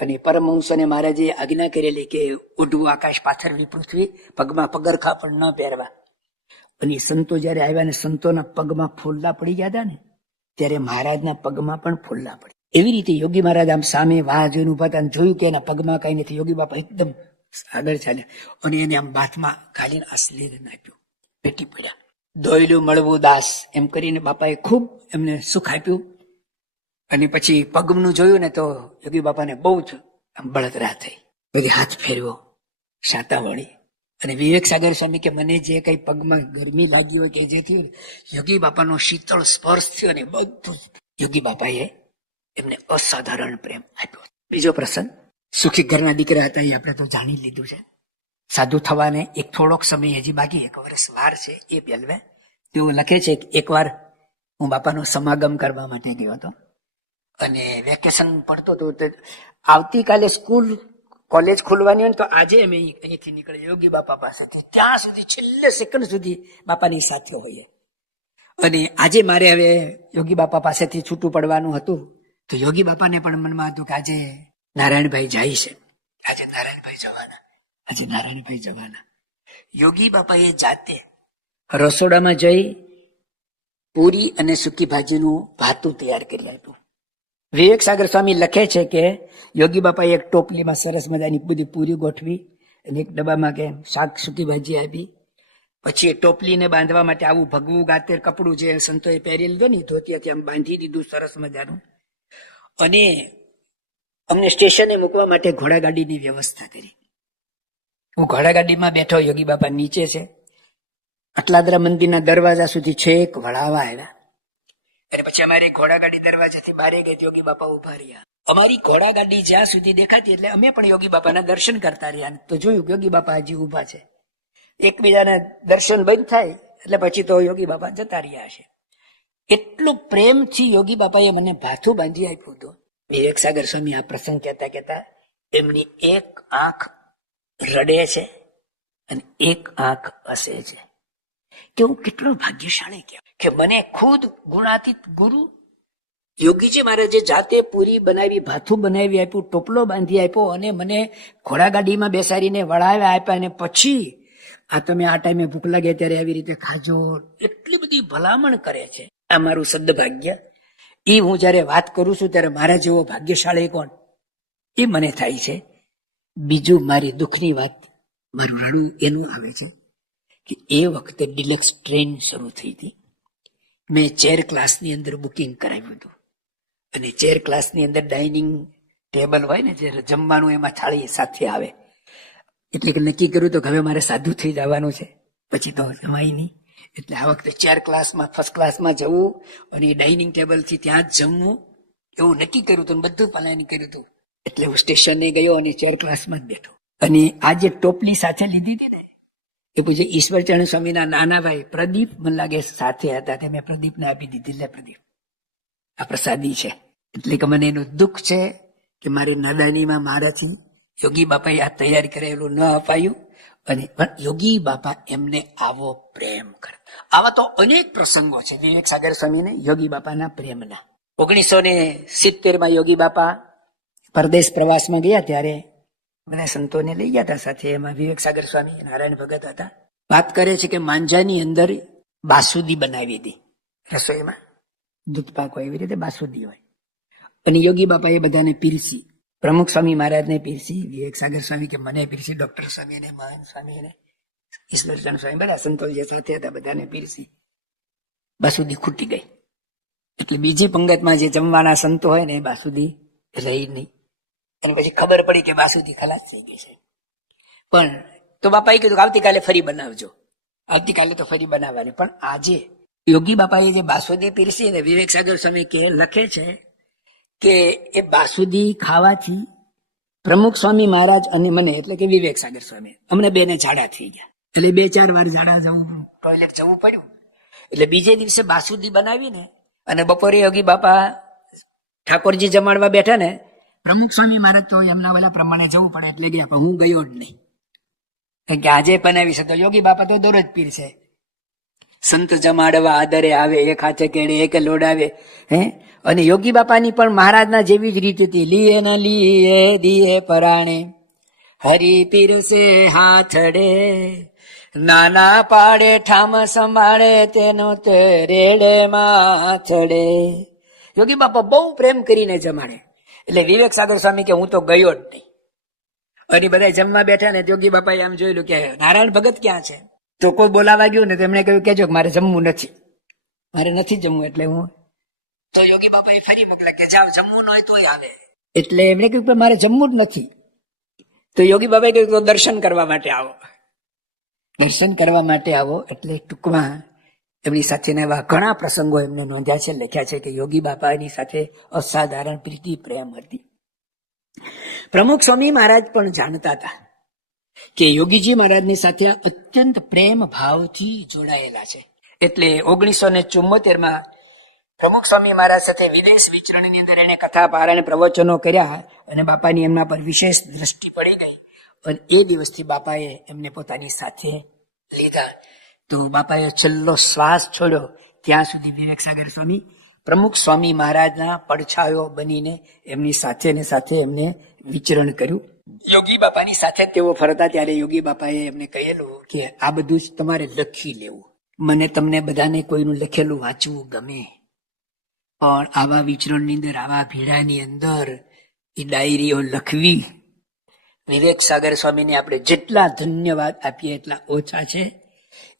અને પરમહંસોને મહારાજે આજ્ઞા કરેલી કે ઉડવું આકાશ, પાથરવી પૃથ્વી, પગમાં પગરખા પણ ન પહેરવા. અને સંતો જયારે આવ્યા ને સંતોના પગમાં ફોલ્લા પડી ગયા હતા ને ત્યારે મહારાજના પગમાં પણ ફોલ્લા પડી. એવી રીતે યોગી મહારાજ આમ સામે વાહ જોઈને ઉભા હતા, જોયું કે એના પગમાં કઈ નથી. યોગી બાપા એકદમ આગળ ચાલ્યા અને એને આમ બાથમાં ખાલીને આસલીને નાખ્યું, પેટી પડ્યા. દોયલું મળવું દાસ એમ કરીને બાપાએ ખૂબ એમને સુખ આપ્યું. અને પછી પગનું જોયું ને તો યોગી બાપાને બહુ જ બળતરા થઈ, બધી હાથ ફેરવો, શાતા વળી. અને વિવેક સાગર સ્વામી કે મને જે કઈ પગમાં ગરમી લાગી હોય કે જે થયું, યોગી બાપાનો શીતળ સ્પર્શ થયો અને બધું યોગી બાપાએ એમને અસાધારણ પ્રેમ આપ્યો. બીજો પ્રસંગ, સુખી ઘરના દીકરા હતા, એ આપણે તો જાણી લીધું છે. સાધુ થવાને એક થોડોક સમય હજી બાકી, 1 વર્ષ વાર છે. એ પહેલવે તેઓ લખે છે કે એકવાર હું બાપાનો સમાગમ કરવા માટે ગયો હતો અને વેકેશન પડતો હતો. આવતીકાલે સ્કૂલ કોલેજ ખુલવાની હોય તો આજે અમે અહીંથી નીકળે યોગી બાપા પાસેથી, ત્યાં સુધી છેલ્લે સેકન્ડ સુધી બાપાની સાથે હોઈએ. અને આજે મારે હવે યોગી બાપા પાસેથી છૂટું પડવાનું હતું તો યોગી બાપાને પણ મનમાં હતું કે આજે નારાયણભાઈ જાય છે, આજે નારાયણભાઈ જવાના. યોગી બાપાએ જાતે રસોડામાં જઈ પૂરી અને સૂકી ભાજીનું ભાતું તૈયાર કરી આપ્યું. વિવેક સાગર સ્વામી લખે છે કે યોગી બાપાએ એક ટોપલીમાં સરસ મજાની બધી પૂરી ગોઠવી અને એક ડબ્બામાં કે શાક સૂકી ભાજી આપી પછી એ ટોપલીને બાંધવા માટે આવું ભગવું ગાતેર કપડું જે સંતોએ પહેરી લીધું ને ધોતિયાથી આમ બાંધી દીધું સરસ મજાનું. અને અમને સ્ટેશને મૂકવા માટે ઘોડાગાડીની વ્યવસ્થા કરી. હું ઘોડાગાડીમાં બેઠો, યોગી બાપા નીચે છે. અટલાદરા મંદિરના દરવાજા સુધી છેક વળાવા આવ્યા. અને પછી અમારી ઘોડાગાડી દરવાજાથી બારે ગઈ, યોગી બાપા ઉભા રહ્યા. અમારી ઘોડાગાડી જ્યાં સુધી દેખાતી એટલે અમે પણ યોગી બાપાના દર્શન કરતા રહ્યા. તો જોયું યોગી બાપા હજી ઉભા છે. એકબીજાના દર્શન બંધ થાય એટલે પછી તો યોગી બાપા જતા રહ્યા છે. એટલું પ્રેમથી યોગી બાપાએ મને ભાથું બાંધી આપ્યું હતું. વિવેક સાગર સ્વામી આ પ્રસંગ કહેતા એમની એક આંખ રડે છે અને એક આંખ હસે છે કે હું કેટલો ભાગ્યશાળી કહેવાય કે મને ખુદ ગુણાતીત ગુરુ યોગીજી મહારાજે જાતે પૂરી બનાવી, ભાથું બનાવી આપ્યું, ટોપલો બાંધી આપ્યો અને મને ઘોડાગાડીમાં બેસાડીને વળાવ્યા આપ્યા. અને પછી આ તમે આ ટાઈમે ભૂખ લાગે ત્યારે આવી રીતે ખાજો, એટલી બધી ભલામણ કરે છે. આ મારું સદભાગ્ય. એ હું જયારે વાત કરું છું ત્યારે મારા જેવો ભાગ્યશાળી કોણ એ મને થાય છે. બીજું મારી દુઃખની વાત, મારું રડું એનું આવે છે કે એ વખતે ડિલક્સ ટ્રેન શરૂ થઈ હતી. મેં ચેર ક્લાસની અંદર બુકિંગ કરાવ્યું હતું અને ચેર ક્લાસની અંદર ડાઇનિંગ ટેબલ હોય ને, જે જમવાનું એમાં થાળી સાથે આવે. એટલે કે નક્કી કર્યું તો કે હવે મારે સાદું થઈ જવાનું છે, પછી તો જમાય નહીં. એટલે આ વખતે ચેર ક્લાસમાં, ફર્સ્ટ ક્લાસમાં જવું અને ડાઇનિંગ ટેબલથી ત્યાં જ જમવું એવું નક્કી કર્યું હતું, બધું પ્લાનિંગ કર્યું હતું. એટલે હું સ્ટેશને ગયો અને ચેર ક્લાસમાં જ બેઠો. અને આ જે ટોપલી સાથે લીધી હતી ને એ પછી ઈશ્વરચરણ સ્વામીના નાના ભાઈ પ્રદીપ મને લાગે સાથે હતા, તે મેં પ્રદીપને આપી દીધી. લે પ્રદીપ, આ પ્રસાદી છે. એટલે કે મને એનું દુઃખ છે કે મારી નાદાનીમાં મારાથી યોગી બાપાએ આ તૈયાર કરેલું ન અપાયું. અને પણ યોગી બાપા એમને આવો પ્રેમ કરતા. આવા તો અનેક પ્રસંગો છે વિવેક સાગર સ્વામીને યોગી બાપાના પ્રેમના. 1970 યોગી બાપા પરદેશ પ્રવાસમાં ગયા ત્યારે મને સંતોને લઈ ગયા હતા સાથે. એમાં વિવેક સાગર સ્વામી, નારાયણ ભગત હતા. વાત કરે છે કે માંજાની અંદર બાસુદી બનાવી હતી, રસોઈમાં દૂધ પાક હોય એવી રીતે બાસુદી હોય. અને યોગી બાપા એ બધાને પીરસી. પ્રમુખ સ્વામી મહારાજને પીરસી, વિવેક સાગર સ્વામી કે મને પીરસી, ડોક્ટર સ્વામી અને મહાન સ્વામી અને ઈશ્વરચંદ સ્વામી બધા સંતો જે સાથે હતા બધાને પીરસી. બાસુદી ખૂટી ગઈ. એટલે બીજી પંગતમાં જે જમવાના સંતો હોય ને એ બાસુદી રહી નહીં. અને પછી ખબર પડી કે બાસુદી ખલાસ થઈ ગઈ છે. પણ તો બાપાએ કીધું આવતીકાલે ફરી બનાવજો. આવતીકાલે તો ફરી બનાવવાની. પણ આજે યોગી બાપાએ જે બાસુદી પીરસી ને વિવેક સાગર સ્વામી કે લખે છે કે એ બાસુદી ખાવાથી પ્રમુખ સ્વામી મહારાજ અને મને, એટલે કે વિવેક સાગર સ્વામી, અમને બેને ઝાડા થઈ ગયા. એટલે 2-4 વાર ઝાડા જવું, ટોયલેટ જવું પડ્યું. એટલે બીજે દિવસે બાસુદી બનાવીને અને બપોરે યોગી બાપા ઠાકોરજી જમાડવા બેઠા ને, પ્રમુખ સ્વામી મહારાજ તો એમના વાલા પ્રમાણે જવું પડે એટલે ગયા, પણ હું ગયો જ નહીં. કારણ કે આજે બનાવી છે તો યોગી બાપા તો દરરોજ પીરસે. સંત જમાડવા આદરે આવે, એક હાથે કેળે એક લોડાવે. અને યોગી બાપાની પણ મહારાજના જેવી જ રીત હતી. લીએ ન લીએ દીએ પરાણે, હરી પીરસે હાથડે, નાના પાડે ઠામ સંભાળે, તેનો તે રેડે માથડે. યોગી બાપા બહુ પ્રેમ કરીને જમાડે. એટલે વિવેક સાગર સ્વામી કે હું તો ગયો જ નહીં. અને બધા જમવા બેઠા ને યોગી બાપાએ આમ જોયેલું કે નારાયણ ભગત ક્યાં છે. તો કોઈ બોલાવા ગયું ને તેમણે કહ્યું કેજો મારે જમવું નથી, મારે નથી જમવું. એટલે હું તો યોગી બાપાએ ફરી મોકલ્યા કે જાવ જમવું ન હોય તોય આવે. એટલે એમણે કહ્યું કે મારે જમવું જ નથી. તો યોગી બાપાએ કહ્યું તો દર્શન કરવા માટે આવો, દર્શન કરવા માટે આવો. એટલે ટૂંકમાં એમની સાથેના એવા ઘણા પ્રસંગો એમને નોંધ્યા છે, લખ્યા છે કે યોગી બાપાની સાથે અસાધારણ પ્રીતિ પ્રેમ હતી. પ્રમુખ સ્વામી મહારાજ પણ જાણતા હતા કે યોગીજી મહારાજની સાથે અત્યંત પ્રેમ ભાવથી જોડાયેલા છે. એટલે 1974 પ્રમુખ સ્વામી મહારાજ સાથે વિદેશ વિચરણની અંદર એને કથા પારાયણ પ્રવચનો કર્યા અને બાપાની એમના પર વિશેષ દ્રષ્ટિ પડી ગઈ. અને એ દિવસથી બાપાએ એમને પોતાની સાથે લીધા. તો બાપાએ છેલ્લો શ્વાસ છોડ્યો ત્યાં સુધી વિવેક સાગર સ્વામી પ્રમુખ સ્વામી મહારાજના પડછાયો બનીને એમની સાથે ને સાથે એમને વિચરણ કર્યું. યોગી બાપાની સાથે તેઓ ફરતા ત્યારે યોગી બાપાએ એમને કહેલું કે આ બધું જ તમારે લખી લેવું. મને તમને બધાને કોઈનું લખેલું વાંચવું ગમે, પણ આવા વિચરણની અંદર, આવા ભીડાની અંદર એ ડાયરીઓ લખવી, વિવેક સાગર સ્વામીને આપણે જેટલા ધન્યવાદ આપીએ એટલા ઓછા છે.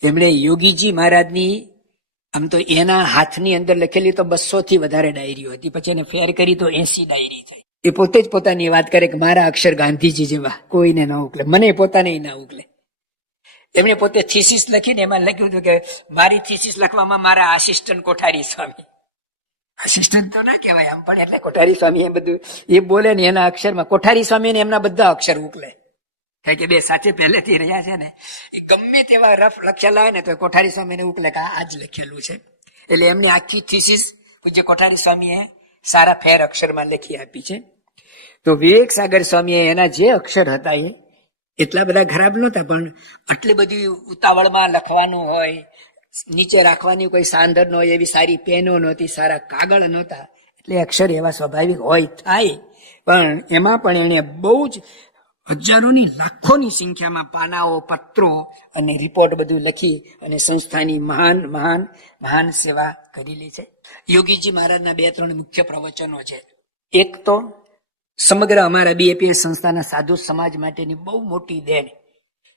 એમણે યોગીજી મહારાજની આમ તો એના હાથની અંદર લખેલી તો 200 થી વધારે ડાયરીઓ હતી, પછી એને ફેર કરી તો 80 ડાયરી થઈ. એ પોતે જ પોતાની વાત કરે કે મારા અક્ષર ગાંધીજી જેવા કોઈને ના ઉકલે, મને પોતાને ના ઉકલે. એમણે પોતે થીસીસ લખીને એમાં લખ્યું હતું કે મારી થીસીસ લખવામાં મારા આસિસ્ટન્ટ કોઠારી સ્વામી, આસિસ્ટન્ટ તો ના કહેવાય આમ પણ, એટલે કોઠારી સ્વામી એ બધું એ બોલે ને એના અક્ષરમાં કોઠારી સ્વામી ને એમના બધા અક્ષર ઉકલે. કારણ કે બે સાથે પહેલેથી રહ્યા છે ને, ગમે તેવા રફ લખેલા હોય ને તો કોઠારી સ્વામીને ઉકલે કે આ જ લખેલું છે. એટલે એમની આખી થીસીસ પૂજ્ય કોઠારી સ્વામીએ સારા ફેર અક્ષરમાં લખી આપી છે. તો વિવેક સાગર સ્વામીએ એના જે અક્ષર હતા એ એટલા બધા ખરાબ નહોતા, પણ આટલી બધી ઉતાવળમાં લખવાનું હોય, નીચે રાખવાની કોઈ સાંધર ન હોય એવી સારી પેનો નહોતી, સારા કાગળ નહોતા, એટલે અક્ષર એવા સ્વાભાવિક હોય થાય. પણ એમાં પણ એને બહુ જ હજારોની લાખોની સંખ્યામાં પાનાઓ, પત્રો અને રિપોર્ટ બધું લખી અને સંસ્થાની મહાન મહાન મહાન સેવા કરેલી છે. યોગીજી મહારાજના 2-3 મુખ્ય પ્રવચનો છે. એક તો સમગ્ર અમારા બીએપીએસ સંસ્થાના સાધુ સમાજ માટેની બહુ મોટી દેન.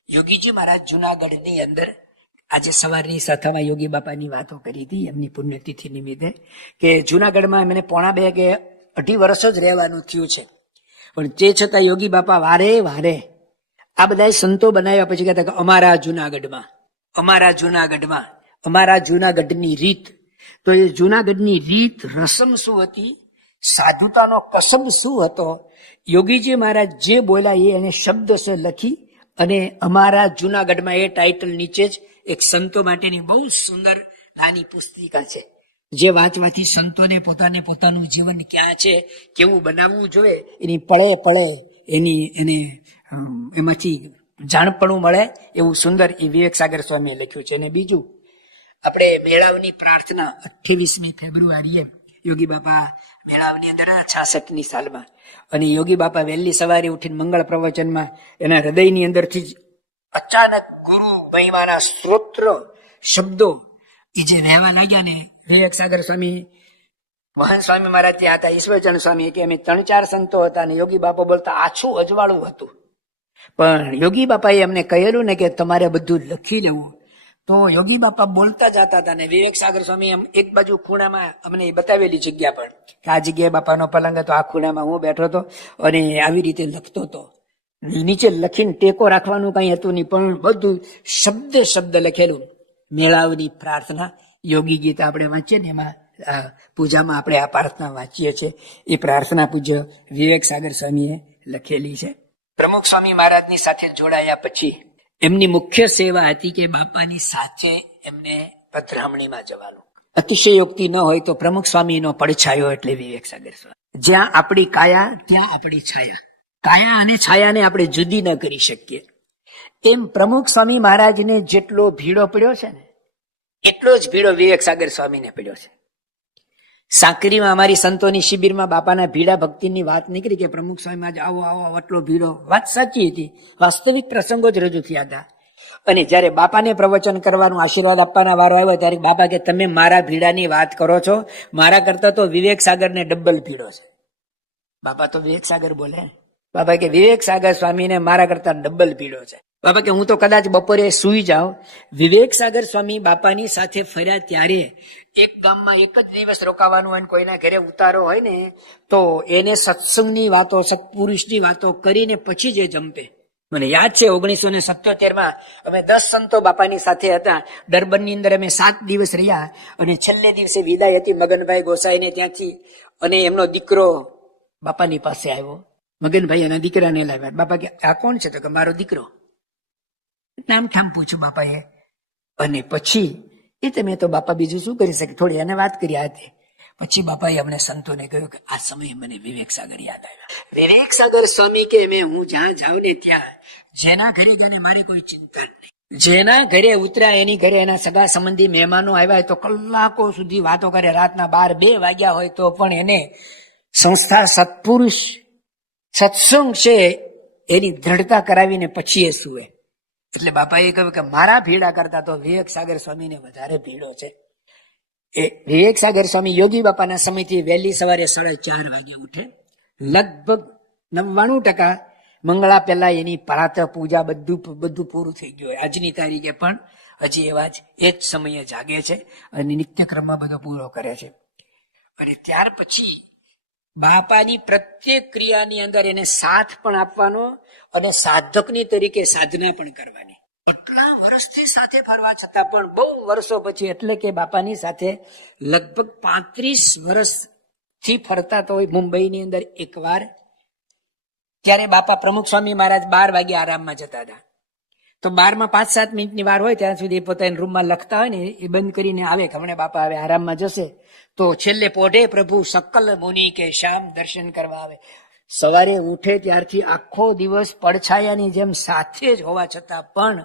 યોગીજી મહારાજ જુનાગઢની અંદર આજે સવારની સભામાં યોગી બાપાની વાતો કરી હતી એમની પુણ્યતિથિ નિમિત્તે, કે જુનાગઢમાં એમને 2.5 કે 2.5 વર્ષ જ રહેવાનું થયું છે, પણ તે છતાં યોગી બાપા વારે વારે આ બધા સંતો બનાવ્યા પછી કહેતા કે અમારા જુનાગઢમાં, અમારા જુનાગઢમાં, અમારા જુનાગઢની રીત. તો એ જુનાગઢની રીત, રસમ શું હતી, સાધુતાનો કસબ શું હતો, યોગીજી મહારાજ જે બોલ્યા એ એને શબ્દ સે લખી અને અમારા જુનાગઢમાં એ ટાઇટલ નીચે જ એક સંતો માટેની બહુ સુંદર નાની પુસ્તિકા છે, જે વાંચવાથી સંતોને પોતાનું જીવન ક્યાં છે, કેવું બનાવવું જોઈએ, એની પળે પળે એને એમાંથી જાણપણું મળે એવું સુંદર એ વિવેક સાગર સ્વામીએ લખ્યું છે. અને બીજું, આપણે મેળાવની પ્રાર્થના 28મી ફેબ્રુઆરીએ યોગી બાપા મેળાવની અંદર 66ની સાલમાં, અને યોગી બાપા વહેલી સવારે ઉઠીને મંગળ પ્રવચનમાં એના હૃદયની અંદરથી જ અચાનક ગુરુ મહિમાના સ્ત્રોત્ર શબ્દો એ જે વહેવા લાગ્યા ને, વિવેક સાગર સ્વામી, મહાન સ્વામી મહારાજ ત્યાં હતા, ઈશ્વરચંદ સ્વામી, કે અમે 3-4 સંતો હતા અને યોગી બાપા બોલતા આછું અજવાળું હતું, પણ યોગી બાપાએ અમને કહેલું ને કે તમારે બધું લખી લેવું. તો યોગી બાપા બોલતા જતા હતા ને વિવેક સાગર સ્વામી એમ એક બાજુ ખૂણામાં અમને બતાવેલી જગ્યા પર કે આ જગ્યાએ બાપાનો પલંગ હતો, આ ખૂણામાં હું બેઠો હતો અને આવી રીતે લખતો હતો. નીચે લખીને ટેકો રાખવાનું કઈ હતું નહીં, પણ બધું શબ્દ શબ્દ લખેલું. મેળાવની પ્રાર્થના યોગી ગીત આપણે વાંચીએ ને, એમાં પૂજામાં આપણે આ પ્રાર્થના વાંચીએ છીએ, એ પ્રાર્થના પૂજ્ય વિવેક સાગર સ્વામીએ લખેલી છે. પ્રમુખ સ્વામી મહારાજની સાથે જોડાયા પછી એમની મુખ્ય સેવા હતી કે બાપાની સાથે એમને પધરામણીમાં જવાનું. અતિશયોક્તિ ન હોય તો પ્રમુખ સ્વામીનો પડછાયો એટલે વિવેક સાગર સ્વામી. જ્યાં આપણી કાયા ત્યાં આપણી છાયા, કાયા અને છાયાને આપણે જુદી ન કરી શકીએ. એમ પ્રમુખ સ્વામી મહારાજને જેટલો ભીડો પડ્યો છે ને, એટલો જ ભીડો વિવેક સાગર સ્વામીને પડ્યો છે. સાંકરીમાં અમારી સંતોની શિબિરમાં બાપાના ભીડા ભક્તિની વાત નીકળી કે પ્રમુખ સ્વામી આજ આવો આવો આટલો ભીડો. વાત સાચી હતી, વાસ્તવિક પ્રસંગો જ રજૂ થયા હતા. અને જયારે બાપાને પ્રવચન કરવાનું, આશીર્વાદ આપવાના વારો આવ્યો ત્યારે બાપા કે તમે મારા ભીડાની વાત કરો છો, મારા કરતા તો વિવેક સાગરને ડબલ ભીડો છે. બાપા તો વિવેક સાગર બોલે, બાપા કે વિવેક સાગર સ્વામીને મારા કરતા ડબલ ભીડો છે. બાપા કે હું તો કદાચ બપોરે સુઈ જાઉં. વિવેક સાગર સ્વામી બાપાની સાથે ફર્યા ત્યારે એક ગામમાં એક જ દિવસ રોકાવાનું હોય, કોઈના ઘરે ઉતારો હોય ને તો એને સત્સંગની વાતો, સત્પુરુષની વાતો કરીને પછી જે જંપે. મને યાદ છે 1977માં અમે 10 સંતો બાપાની સાથે હતા. ડરબનની અંદર અમે 7 દિવસ રહ્યા અને છેલ્લે દિવસે વિદાય હતી મગનભાઈ ગોસાઈને ત્યાંથી, અને એમનો દીકરો બાપાની પાસે આવ્યો. મગનભાઈ એના દીકરાને લાવ્યા. બાપા કે આ કોણ છે? તો કે મારો દીકરો. નામ ઠામ પૂછ્યું બાપાએ, અને પછી એ તમે તો બાપા બીજું શું કરી શકે, થોડી એને વાત કરી આ હતી. પછી બાપાએ અમને સંતોને કહ્યું કે આ સમયે મને વિવેક સાગર યાદ આવ્યા. વિવેક સાગર સ્વામી કે હું જ્યાં જાઉં ને ત્યાં જેના ઘરે ગયા મારી કોઈ ચિંતા નહીં. જેના ઘરે ઉતર્યા એની ઘરે એના સગા સંબંધી મહેમાનો આવ્યા હોય તો કલાકો સુધી વાતો કરે. રાતના 12-2 વાગ્યા હોય તો પણ એને સંસ્થા સત્પુરુષ સત્સંગ છે એની દ્રઢતા કરાવીને પછી એ સુવે. એટલે બાપાએ કહ્યું કે મારા ભીડા કરતા તો વિવેક સાગર સ્વામીને વધારે ભીડો છે. એ વિવેક સાગર સ્વામી યોગી બાપાના સમયથી વહેલી સવારે 4:30 વાગે ઉઠે. લગભગ 99% મંગળા પહેલા એની પ્રાતઃ પૂજા બધું પૂરું થઈ ગયું હોય. આજની તારીખે પણ હજી એવા જ એ જ સમયે જાગે છે અને નિત્યક્રમમાં બધો પૂરો કરે છે. અને ત્યાર પછી બાપાની પ્રત્યેક ક્રિયાની અંદર એને સાથ પણ આપવાનો અને સાધકની તરીકે સાધના પણ કરવાની. આટલા વર્ષથી સાથે ફરવા છતાં પણ બહુ વર્ષો પછી, એટલે કે બાપાની સાથે લગભગ 35 વર્ષથી ફરતા તો હોય મુંબઈની અંદર એકવાર, ત્યારે બાપા પ્રમુખ સ્વામી મહારાજ 12 વાગે આરામમાં જતા હતા. તો 12માં 5-7 મિનિટની વાર હોય ત્યાં સુધી પોતાના રૂમમાં લખતા હોય ને એ બંધ કરીને આવે કે હમણાં બાપા હવે આરામમાં જશે. તો છેલ્લે પોઢે પ્રભુ સકલ મુનિ કે શ્યામ દર્શન કરવા આવે. સવારે ઉઠે ત્યારથી આખો દિવસ પડછાયાની જેમ સાથે જ હોવા છતાં પણ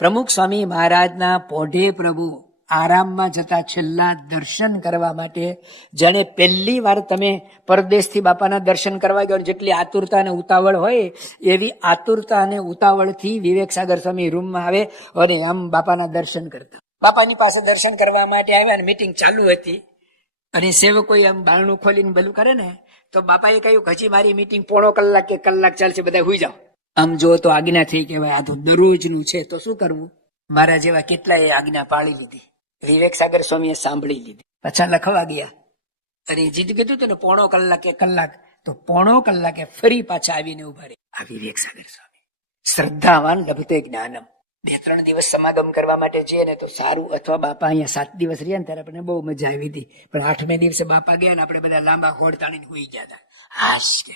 પ્રમુખ સ્વામી મહારાજના પોઢે પ્રભુ આરામમાં જતા છેલ્લા દર્શન કરવા માટે, જાણે પહેલી વાર તમે પરદેશથી બાપાના દર્શન કરવા ગયો જેટલી આતુરતા અને ઉતાવળ હોય એવી આતુરતા અને ઉતાવળથી વિવેક સાગર સ્વામી રૂમમાં આવે અને આમ બાપાના દર્શન કરતા. બાપાની પાસે દર્શન કરવા માટે આવ્યા અને મીટિંગ ચાલુ હતી અને સેવકોએ આમ બારણું ખોલીને બધું કરે ને, તો બાપાએ કહ્યું હજી મારી મીટિંગ પોણો કલાક કે કલાક ચાલશે, બધા હુઈ જાઓ. આમ જો તો આજ્ઞા થઈ કે ભાઈ આ તો દરરોજનું છે તો શું કરવું. મારા જેવા કેટલાય આજ્ઞા પાળી લીધી. વિવેક સાગર સ્વામીએ સાંભળી લીધી. પાછા લખવા ગયા અને જીદ કીધું હતું ને પોણો કલાક કે કલાક, તો પોણો કલાકે ફરી પાછા આવીને ઉભા રહે. આ વિવેક સાગર સ્વામી શ્રદ્ધાવાન લભતે જ્ઞાનમ. 2-3 દિવસ સમાગમ કરવા માટે જઈએ ને તો સારું, અથવા બાપા અહીંયા 7 દિવસ રહ્યા ને ત્યારે આપણને બહુ મજા આવી હતી, પણ 8મે દિવસે બાપા ગયા ને આપણે બધા લાંબા હોડ તાણીને હોઈ ગયા હતા. હાશ કે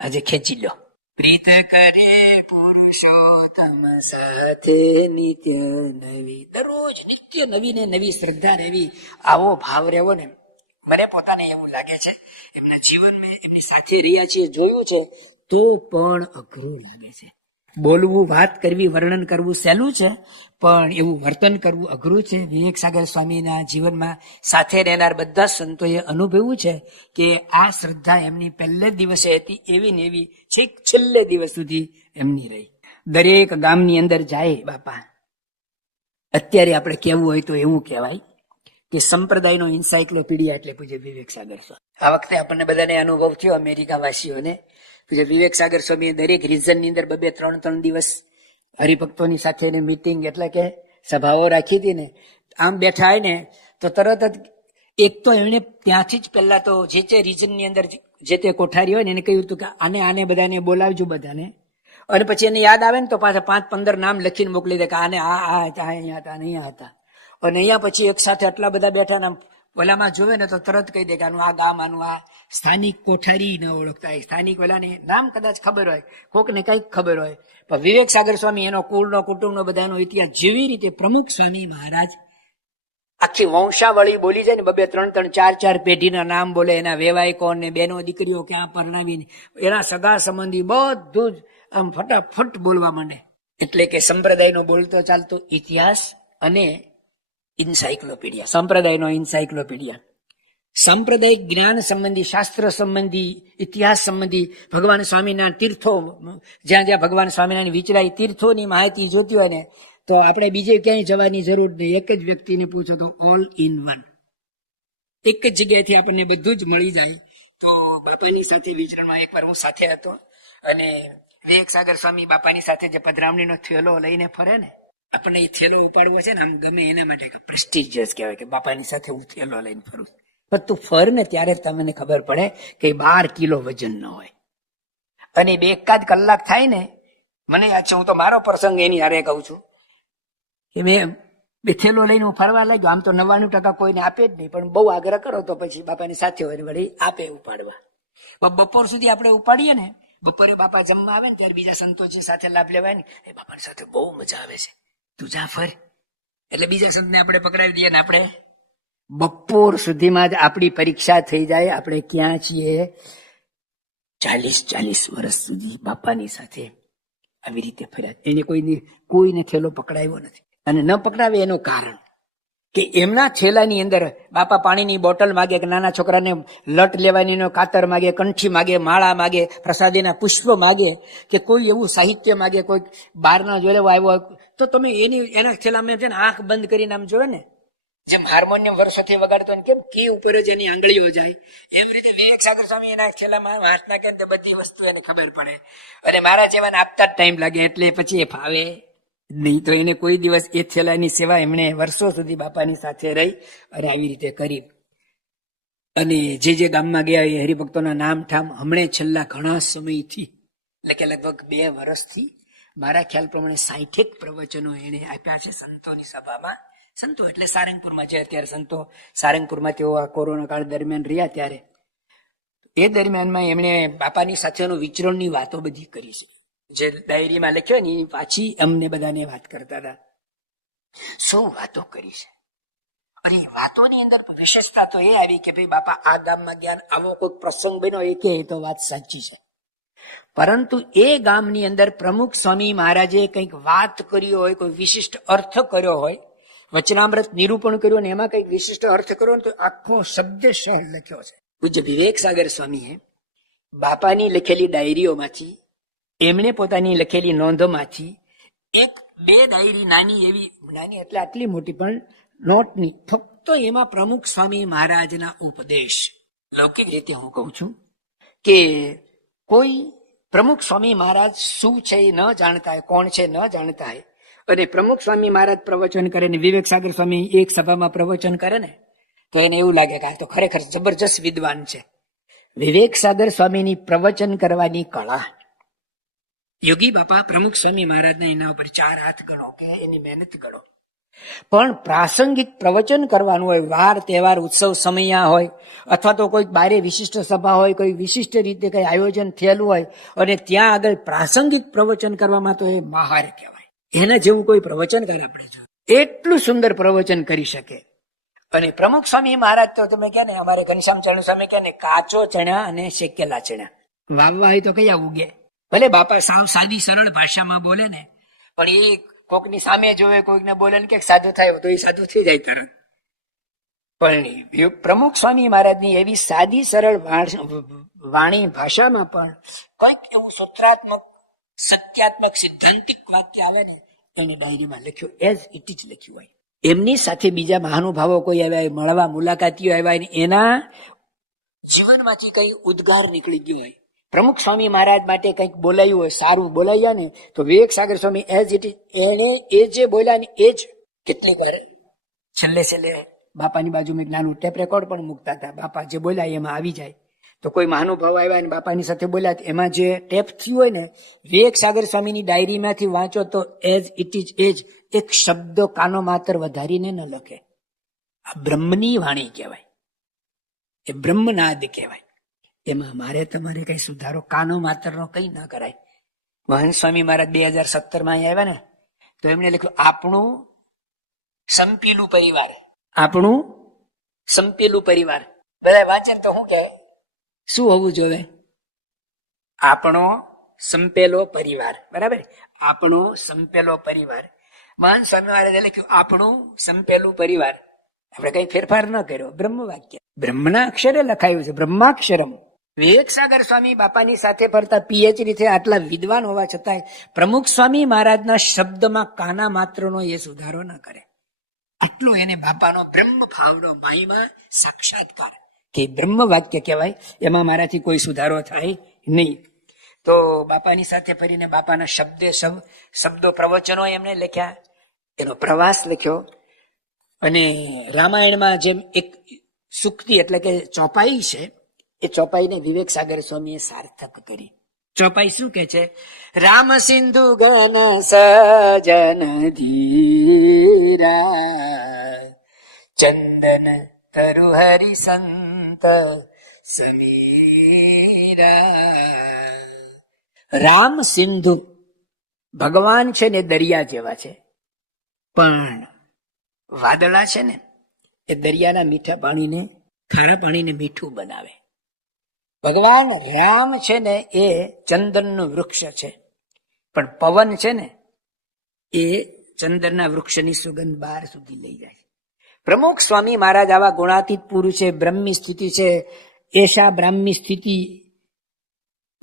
આજે ખેંચી લો. પ્રીત કરે પુરુષોત્તમ સાથે નિત્ય નવી. દરરોજ નિત્ય નવી ને નવી શ્રદ્ધા રહેવી, આવો ભાવ રહેવો ને. મને પોતાને એવું લાગે છે એમના જીવનમાં એમની સાથે રહ્યા છીએ, જોયું છે, તો પણ અઘરું લાગે છે. બોલવું, વાત કરવી, વર્ણન કરવું સહેલું છે, પણ એવું વર્તન કરવું અઘરું છે. વિવેક સાગર સ્વામીના જીવનમાં સાથે રહેનાર બધા સંતોએ અનુભવ્યું છે કે આ શ્રદ્ધા એમની પહેલે દિવસે હતી એવી ને એવી છેક છેલ્લે દિવસ સુધી એમની રહી. દરેક ગામની અંદર જાય બાપા, અત્યારે આપણે કહેવું હોય તો એવું કહેવાય કે સંપ્રદાયનો એન્સાઇક્લોપીડિયા એટલે પૂજ્ય વિવેક સાગર સ્વામી. આ વખતે આપણને બધાને અનુભવ થયો અમેરિકા વાસીઓને. પૂજ્ય વિવેક સાગર સ્વામીએ દરેક રિજનની અંદર 2-3 દિવસ હરિભક્તોની સાથે મીટિંગ એટલે કે સભાઓ રાખી હતી ને, આમ બેઠા હોય ને તો તરત જ એક તો એમણે ત્યાંથી જ પહેલા તો જે તે રિજનની અંદર જે તે કોઠારી હોય ને એને કહ્યું હતું કે આને બધાને બોલાવજો બધાને, અને પછી એને યાદ આવે ને તો પાછા 5-15 નામ લખીને મોકલી દે કે આને અહીંયા હતા, અહીંયા હતા. અને અહીંયા પછી એક સાથે આટલા બધા બેઠા ને ઓલામાં જોવે ને તો તરત કહી દે કે આનું આ ગામ, આનું આ. સ્થાનિક કોઠારી ન ઓળખતા હોય, સ્થાનિક ઓલાને નામ કદાચ ખબર હોય, કોકને કઈક ખબર હોય, પણ વિવેક સાગર સ્વામી એનો કુળનો, કુટુંબનો, બધાનો ઇતિહાસ જેવી રીતે પ્રમુખ સ્વામી મહારાજ આખી વંશાવળી બોલી જાય ને, 2-3, 4 પેઢીના નામ બોલે, એના વેવાય કોણ ને બેનો દીકરીઓ ક્યાં પરણાવીને એના સગા સંબંધી બધું જ આમ ફટાફટ બોલવા માંડે. એટલે કે સંપ્રદાયનો બોલતો ચાલતો ઇતિહાસ અને એન્સાઇક્લોપીડિયા, સંપ્રદાયનો એન્સાઇક્લોપીડિયા. સાંપ્રદાયિક જ્ઞાન સંબંધી, શાસ્ત્ર સંબંધી, ઇતિહાસ સંબંધી, ભગવાન સ્વામિનારાયણ તીર્થો, જ્યાં જ્યાં ભગવાન સ્વામિનારાયણ વિચરાય તીર્થોની માહિતી જોતી હોય ને તો આપણે બીજે ક્યાંય જવાની જરૂર નહીં. એક જ વ્યક્તિને પૂછો તો ઓલ ઇન વન, એક જ જગ્યાએથી આપણને બધું જ મળી જાય. તો બાપાની સાથે વિચરણમાં એકવાર હું સાથે હતો અને વિવેક સાગર સ્વામી બાપાની સાથે જે પધરામણીનો થેલો લઈને ફરે ને, આપણને એ થેલો ઉપાડવો છે ને આમ ગમે એના માટે પ્રેસ્ટિજિયસ કહેવાય કે બાપાની સાથે હું થેલો લઈને ફરું. પણ તું ફર ને ત્યારે તમને ખબર પડે કે 12 કિલો વજન ન હોય. અને 1 કલાક થાય ને, મને યાદ છે, હું તો મારો પ્રસંગ એની હારે કહું છું કે મેં થેલો લઈને હું ફરવા લાગ્યો. આમ તો 99% કોઈને આપે જ નહીં, પણ બહુ આગ્રહ કરો તો પછી બાપાની સાથે હોય વળી આપે ઉપાડવા. બપોર સુધી આપણે ઉપાડીએ ને, બપોરે બાપા જમવા આવે ને ત્યારે બીજા સંતોષી સાથે લાભ લેવાય ને, એ બાપાની સાથે બહુ મજા આવે છે, તું જા ફર. એટલે બીજા સંતને આપણે પકડાવી દઈએ ને આપણે બપોર સુધીમાં જ આપણી પરીક્ષા થઈ જાય. આપણે ક્યાં છીએ? 40 વર્ષ સુધી બાપાની સાથે આવી રીતે ફર્યા. એને કોઈને થેલો પકડાવ્યો નથી. અને ન પકડાવે એનું કારણ કે એમના થેલાની અંદર બાપા પાણીની બોટલ માગે, કે નાના છોકરાને લટ લેવાની કાતર માગે, કંઠી માગે, માળા માગે, પ્રસાદીના પુષ્પ માગે, કે કોઈ એવું સાહિત્ય માગે, કોઈ બહારના જોડે આવ્યો તો તમે એના થેલામાં છે ને આંખ બંધ કરીને આમ જોવે ને, જેમ હાર્મોનિયમ વર્ષોથી વગાડતો ને કેમ કી ઉપર જ એની આંગળીઓ જાય, એવી રીતે વિવેક સાગર સ્વામી એના થેલામાં હાથ નાખે ને બધી વસ્તુ એને ખબર પડે. અને મારા જેવાને આપતા જ ટાઈમ લાગે, એટલે પછી એ ફાવે નહીં તો એને કોઈ દિવસ એ થેલાની સેવા એમણે વર્ષો સુધી બાપાની સાથે રહી અને આવી રીતે કરી. અને જે ગામમાં ગયા એ હરિભક્તોના નામ ઠામ હમણે છેલ્લા ઘણા સમયથી એટલે કે લગભગ 2 વર્ષથી મારા ખ્યાલ પ્રમાણે 60 પ્રવચનો એને આપ્યા છે સંતોની સભામાં. સંતો એટલે સારંગપુરમાં, જે અત્યારે સંતો સારંગપુરમાં તેઓ આ કોરોના કાળ દરમિયાન રહ્યા ત્યારે એ દરમિયાનમાં એમણે બાપાની સાથેનું વિચરણની વાતો બધી કરી છે. જે ડાયરીમાં લખ્યો ને એ પાછી અમને બધાને વાત કરતા હતા. 100 વાતો કરી છે. અને વાતોની અંદર વિશેષતા તો એ આવી કે ભાઈ બાપા આ ગામમાં જ્ઞાન આવો કોઈ પ્રસંગ બન્યો એ કે તો વાત સાચી છે, પરંતુ એ ગામની અંદર પ્રમુખ સ્વામી મહારાજે કંઈક વાત કરી હોય, કોઈ વિશિષ્ટ અર્થ કર્યો હોય, વચનામૃત નિરૂપણ કર્યું ને એમાં કંઈક વિશિષ્ટ અર્થ કર્યો ને તો આખો શબ્દશઃ લખ્યો છે. પૂજ્ય વિવેક સાગર સ્વામીએ બાપાની લખેલી ડાયરીઓમાંથી, એમણે પોતાની લખેલી નોંધોમાંથી 1-2 ડાયરી નાની એવી, નાની એટલે આટલી મોટી પણ નોટની, ફક્ત એમાં પ્રમુખ સ્વામી મહારાજના ઉપદેશ. લૌકિક રીતે હું કહું છું કે કોઈ પ્રમુખ સ્વામી મહારાજ શું છે એ ન જાણતા હોય, કોણ છે ન જાણતા હોય, અને પ્રમુખ સ્વામી મહારાજ પ્રવચન કરે ને વિવેક સાગર સ્વામી એક સભામાં પ્રવચન કરે ને તો એને એવું લાગે કે આ તો ખરેખર જબરજસ્ત વિદ્વાન છે. વિવેક સાગર સ્વામીની પ્રવચન કરવાની કળા, યોગી બાપા પ્રમુખ સ્વામી મહારાજના એના ઉપર 4 હાથ ગણો કે એની મહેનત ગણો. પણ પ્રાસંગિક પ્રવચન કરવાનું હોય, વાર તહેવાર ઉત્સવ સમયા હોય, અથવા તો કોઈ બારે વિશિષ્ટ સભા હોય, કોઈ વિશિષ્ટ રીતે કઈ આયોજન થયેલું હોય અને ત્યાં આગળ પ્રાસંગિક પ્રવચન કરવામાં તો એ મહાર કહેવાય. એના જેવું કોઈ પ્રવચનકાર આપણે જો એટલું સુંદર પ્રવચન કરી શકે. અને પ્રમુખ સ્વામી મહારાજ તો તમે કહે ને, અમારે ઘનશ્યામ ચરણ સ્વામી કહે ને, કાચો ચણા અને શેકેલા ચણા વાવવા હોય તો કયા ઉગે. ભલે બાપા સાવ સાદી સરળ ભાષામાં બોલે ને, પણ એ કોકની સામે જોવે, કોઈકને બોલે ને કે સાધુ થાય તો એ સાધુ થઈ જાય તરત. પણ પ્રમુખ સ્વામી મહારાજની એવી સાદી સરળ વાણી ભાષામાં પણ કંઈક એવું સૂત્રાત્મક, સત્યાત્મક, સિદ્ધાંતિક વાક્ય આવે ને એને ડાયરીમાં લખ્યું, એઝ ઇટ ઇઝ લખ્યું હોય. એમની સાથે બીજા મહાનુભાવો કોઈ આવ્યા, મળવા મુલાકાતીઓ આવ્યા, એના જીવનમાંથી કઈ ઉદ્ગાર નીકળી ગયો હોય, પ્રમુખ સ્વામી મહારાજ માટે કંઈક બોલાયું હોય, સારું બોલાયા ને તો વિવેક સાગર સ્વામી એઝ ઇટ ઇઝ એને એ જે બોલ્યા ને એ જ કેટલીક વાર છેલ્લે બાપાની બાજુમાં એક નાનું ટેપ રેકોર્ડ પણ મૂકતા હતા. બાપા જે બોલ્યા એમાં આવી જાય. તો કોઈ મહાનુભાવ આવ્યા ને બાપાની સાથે બોલ્યા એમાં જે ટેપ થયું હોય ને, વિવેક સાગર સ્વામીની ડાયરીમાંથી વાંચો તો એઝ ઇટ ઇઝ એજ એક શબ્દ કાનો માત્ર વધારીને ન લખે. આ બ્રહ્મની વાણી કહેવાય, એ બ્રહ્મનાદ કહેવાય. એમાં મારે તમારે કઈ સુધારો કાનો માત્રનો કઈ ના કરાય. મહંત સ્વામી મહારાજ 2017 આવ્યા ને તો એમને લખ્યું, આપણું સંપેલું પરિવાર, આપણું સંપેલું પરિવાર. બધા વાંચે તો શું કે શું હોવું જોઈએ? આપણો સંપેલો પરિવાર, બરાબર? આપણો સંપેલો પરિવાર. મહંત સ્વામી મહારાજે લખ્યું, આપણું સંપેલું પરિવાર. આપણે કઈ ફેરફાર ન કર્યો. બ્રહ્મ વાક્ય બ્રહ્મના અક્ષરે લખાયું છે, બ્રહ્માક્ષરમ. વિવેક સાગર સ્વામી બાપાની સાથે ફરતા પીએચડી થી આટલા વિદ્વાન હોવા છતાંય પ્રમુખ સ્વામી મહારાજના શબ્દમાં કાના માત્રનો એ સુધારો ન કરે. આટલો એને બાપાનો બ્રહ્મ ભાવનો મહિમા સાક્ષાત્કાર કે બ્રહ્મ વાક્ય કહેવાય, એમાં મારાથી કોઈ સુધારો થાય નહીં. તો બાપાની સાથે ફરીને બાપાના શબ્દો પ્રવચનો એમણે લખ્યા, એનો પ્રવાસ લખ્યો. અને રામાયણમાં જેમ એક સુક્તિ એટલે કે ચોપાઈ છે, એ ચોપાઈને વિવેક સાગર સ્વામીએ સાર્થક કરી. ચોપાઈ શું કે છે? રામ સિંધુ ગન સજન ધીરા, ચંદન તરુ હરિ સંત સમીરા. રામ સિંધુ ભગવાન છે ને દરિયા જેવા છે, પણ વાદળા છે ને એ દરિયાના મીઠા પાણીને, ખારા પાણીને મીઠું બનાવે. ભગવાન રામ છે ને એ ચંદનનું વૃક્ષ છે, પણ પવન છે ને એ ચંદનના વૃક્ષની સુગંધ બહાર સુધી લઈ જાય. પ્રમુખ સ્વામી મહારાજ આવા ગુણાતીત પુરુષ છે, બ્રહ્મી સ્થિતિ છે, એશા બ્રાહ્મી સ્થિતિ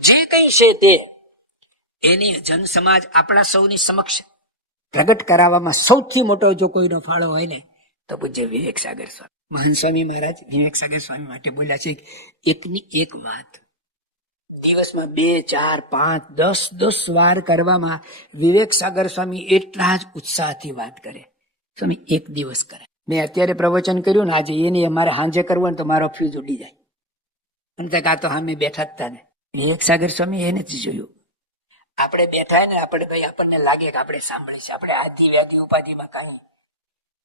જે કઈ છે તે એની જન સમાજ આપણા સૌની સમક્ષ પ્રગટ કરાવવામાં સૌથી મોટો જો કોઈનો ફાળો હોય ને તો પૂજ્ય વિવેક સાગર સ્વામી. મહંત સ્વામી મહારાજ વિવેક સાગર સ્વામી માટે બોલ્યા છે, એકની એક વાત દિવસમાં 2, 4, 5, 10 વાર કરવામાં વિવેક સાગર સ્વામી એટલા જ ઉત્સાહથી વાત કરે. સ્વામી એક દિવસ કરે. મેં અત્યારે પ્રવચન કર્યું ને આજે એની અમારે સાંજે કરવું ને તો મારો ફ્યુઝ ઉડી જાય. એમ થાય કે આ તો સામે બેઠા જ હતા ને. વિવેક સાગર સ્વામી એ નથી જોયું. આપણે બેઠા ને આપણે કઈ આપણને લાગે કે આપણે સાંભળીએ છીએ. આપણે આધિ વ્યાધિ ઉપાધિમાં કાંઈ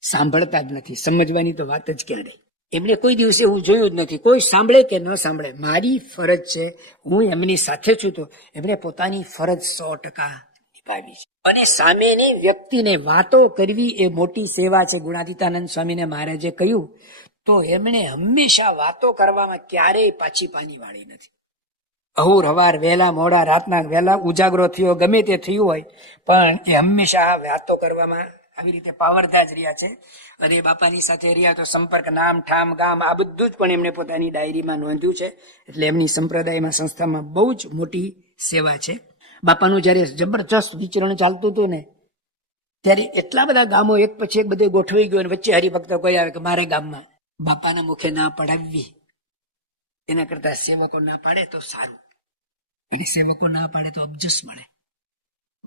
સાંભળતા જ નથી. સમજવાની તો વાત જ ક્યારે. એમને કોઈ દિવસે એવું જોયું જ નથી. કોઈ સાંભળે કે ન સાંભળે, મારી ફરજ છે, હું એમની સાથે છું, તો એમણે પોતાની ફરજ 100% નિભાવી છે. અને સામેની વ્યક્તિને વાતો કરવી એ મોટી સેવા છે. ગુણાતીતાનંદ સ્વામીને મહારાજે કહ્યું તો એમણે હંમેશા વાતો કરવામાં ક્યારેય પાછી પાની વાળી નથી. અહુર હવાર, વહેલા મોડા, રાતના વહેલા ઉજાગરો થયો, ગમે તે થયું હોય, પણ એ હંમેશા વાતો કરવામાં આવી રીતે પાવરધા જ રહ્યા છે. અને બાપાની સાથે રહ્યા તો સંપર્ક, નામ, ઠામ, ગામ આ બધું જ પણ એમને પોતાની ડાયરીમાં નોંધ્યું છે. એટલે એમની સંપ્રદાયમાં, સંસ્થામાં બહુ જ મોટી સેવા છે. બાપાનું જયારે જબરજસ્ત વિચરણ ચાલતું હતું ને ત્યારે એટલા બધા ગામો એક પછી એક બધે ગોઠવાઈ ગયો. વચ્ચે હરિભક્તો કોઈ આવે કે મારે ગામમાં બાપાના મુખે ના પડાવવી, એના કરતા સેવકો ના પાડે તો સારું. અને સેવકો ના પાડે તો અબજસ મળે.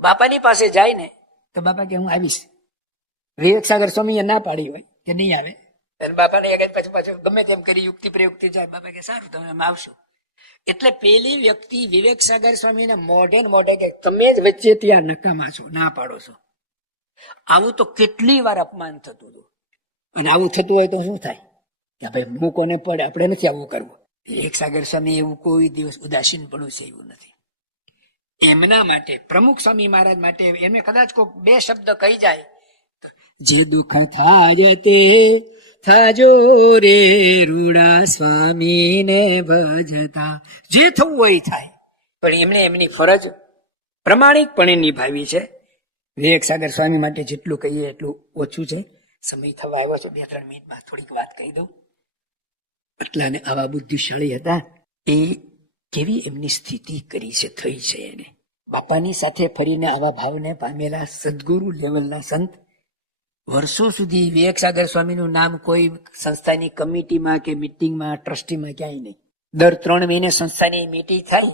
બાપાની પાસે જાય ને તો બાપા કે હું આવીશ. વિવેક સાગર સ્વામીએ ના પાડી હોય કે નહીં આવે, અને બાપાને પાછું પાછું ગમે તેમ કરી યુક્તિ પ્રયુક્તિ જાય. બાપા કે સારું તમે અમે આવશું. એટલે પેલી વ્યક્તિ વિવેક સાગર સ્વામીને મોઢે ને મોઢે કે તમે જ વચ્ચે ત્યાં નકામા છો, ના પાડો છો. આવું તો કેટલી વાર અપમાન થતું હતું. અને આવું થતું હોય તો શું થાય કે ભાઈ મૂકોને પડે, આપણે નથી આવું કરવું. વિવેક સાગર સ્વામી એવું કોઈ દિવસ ઉદાસીન પડવું છે એવું નથી. એમના માટે, પ્રમુખ સ્વામી મહારાજ માટે એમને કદાચ કોઈ 2 શબ્દ કહી જાય, જે દુઃખ થાય તે થાજો રે રૂડા સ્વામીને ભજતા, જે થવું હોય થાય. પણ એમણે એમની ફરજ પ્રમાણિકપણે નિભાવી છે. વિવેક સાગર સ્વામી માટે જેટલું કહીએ એટલું ઓછું છે. સમય થવા આવ્યો છે. 2-3 મિનિટમાં થોડીક વાત કહી દઉં. એટલાને આવા બુદ્ધિશાળી હતા. એ કેવી એમની સ્થિતિ કરી છે, થઈ છે એને. બાપાની સાથે ફરીને આવા ભાવને પામેલા સદગુરુ લેવલના સંત. વર્ષો સુધી વિવેક સાગર સ્વામીનું નામ કોઈ સંસ્થાની કમિટીમાં કે મિટિંગમાં, ટ્રસ્ટીમાં ક્યાંય નહીં. દર 3 મહિને સંસ્થાની મિટિંગ થાય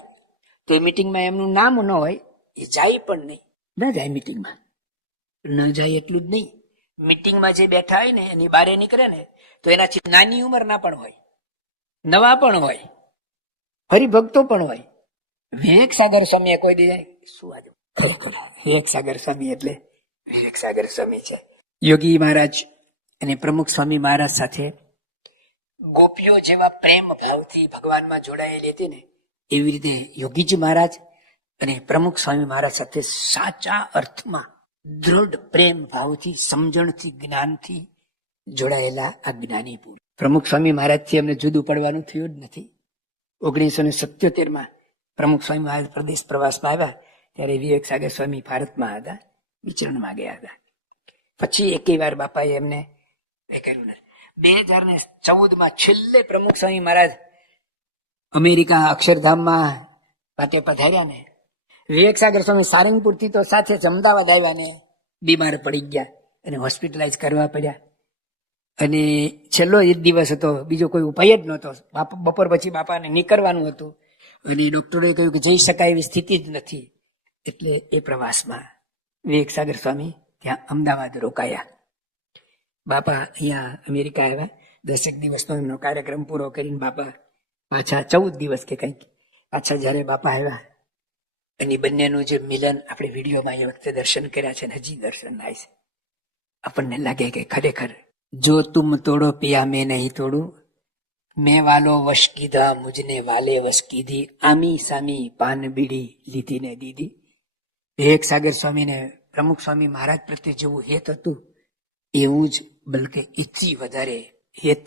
તો એ મિટિંગમાં એમનું નામ ન હોય, એ જાય પણ નહીં. ન જાય મિટિંગમાં, ન જાય એટલું જ નહીં, મિટિંગમાં જે બેઠા હોય ને એની બારે નીકળે ને તો એનાથી નાની ઉંમરના પણ હોય, નવા પણ હોય, હરિભક્તો પણ હોય. વિવેક સાગર સ્વામી કોઈ દે શું આજે ખરેખર વિવેક સાગર સ્વામી એટલે વિવેક સાગર સ્વામી છે. યોગી મહારાજ અને પ્રમુખ સ્વામી મહારાજ સાથે ગોપીઓ જેવા પ્રેમ ભાવથી ભગવાનમાં જોડાયેલી હતી ને, એવી રીતે યોગીજી મહારાજ અને પ્રમુખ સ્વામી મહારાજ સાથે સાચા અર્થમાં દૃઢ પ્રેમ ભાવથી, સમજણથી, જ્ઞાનથી જોડાયેલા આ જ્ઞાની પુરુષ. પ્રમુખ સ્વામી મહારાજથી એમને જુદું પડવાનું થયું જ નથી. 1977 પ્રમુખ સ્વામી મહારાજ પ્રદેશ પ્રવાસમાં આવ્યા ત્યારે વિવેક સાગર સ્વામી ભારતમાં હતા, વિચરણમાં ગયા હતા. પછી એકેય વાર બાપાએ એમને કર્યું નથી. 2014 છેલ્લે પ્રમુખ સ્વામી મહારાજ અમેરિકા અક્ષરધામમાં માટે પધાર્યા ને, વિવેક સાગર સ્વામી સારંગપુરથી તો સાથે જ અમદાવાદ આવ્યા ને બીમાર પડી ગયા અને હોસ્પિટલાઇઝ કરવા પડ્યા. અને છેલ્લો એ દિવસ હતો, બીજો કોઈ ઉપાય જ નહોતો. બપોર પછી બાપાને નીકળવાનું હતું અને ડોક્ટરોએ કહ્યું કે જઈ શકાય એવી સ્થિતિ જ નથી. એટલે એ પ્રવાસમાં વિવેક સાગર સ્વામી ત્યાં અમદાવાદ રોકાયા. બાપા અહીંયા અમેરિકા આવ્યા. 10 દિવસનો એમનો કાર્યક્રમ પૂરો કરીને બાપા પાછા 14 દિવસ કે કંઈક પાછા જયારે બાપા આવ્યા અને બંનેનું જે મિલન આપણે વિડીયોમાં એ વખતે દર્શન કર્યા છે, હજી દર્શન થાય છે. આપણને લાગે કે ખરેખર જો તુમ તોડો પિયા મેં નહીં તોડું, મેં વાલો વશ કીધા મુજને વાલે વશ કીધી, આમી સામી પાન બીડી લીધી ને દીધી. વિવેક સાગર સ્વામીને પ્રમુખ સ્વામી મહારાજ પ્રત્યે જેવું હેત હતું એવું જ, બલકે એથી વધારે હેત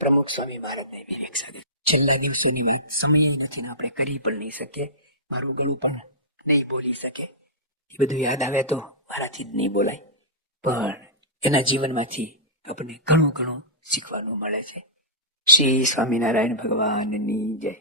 પ્રમુખ સ્વામી મહારાજને વિવેક સાગર. છેલ્લા દિવસોની વાત સમય નથી ને આપણે કરી પણ નહીં શકીએ, મારું ગળું પણ નહીં બોલી શકે. એ બધું યાદ આવે તો મારાથી જ નહીં બોલાય, પણ એના જીવનમાંથી આપણને ઘણું ઘણું શીખવાનું મળે છે. શ્રી સ્વામિનારાયણ ભગવાનની જય.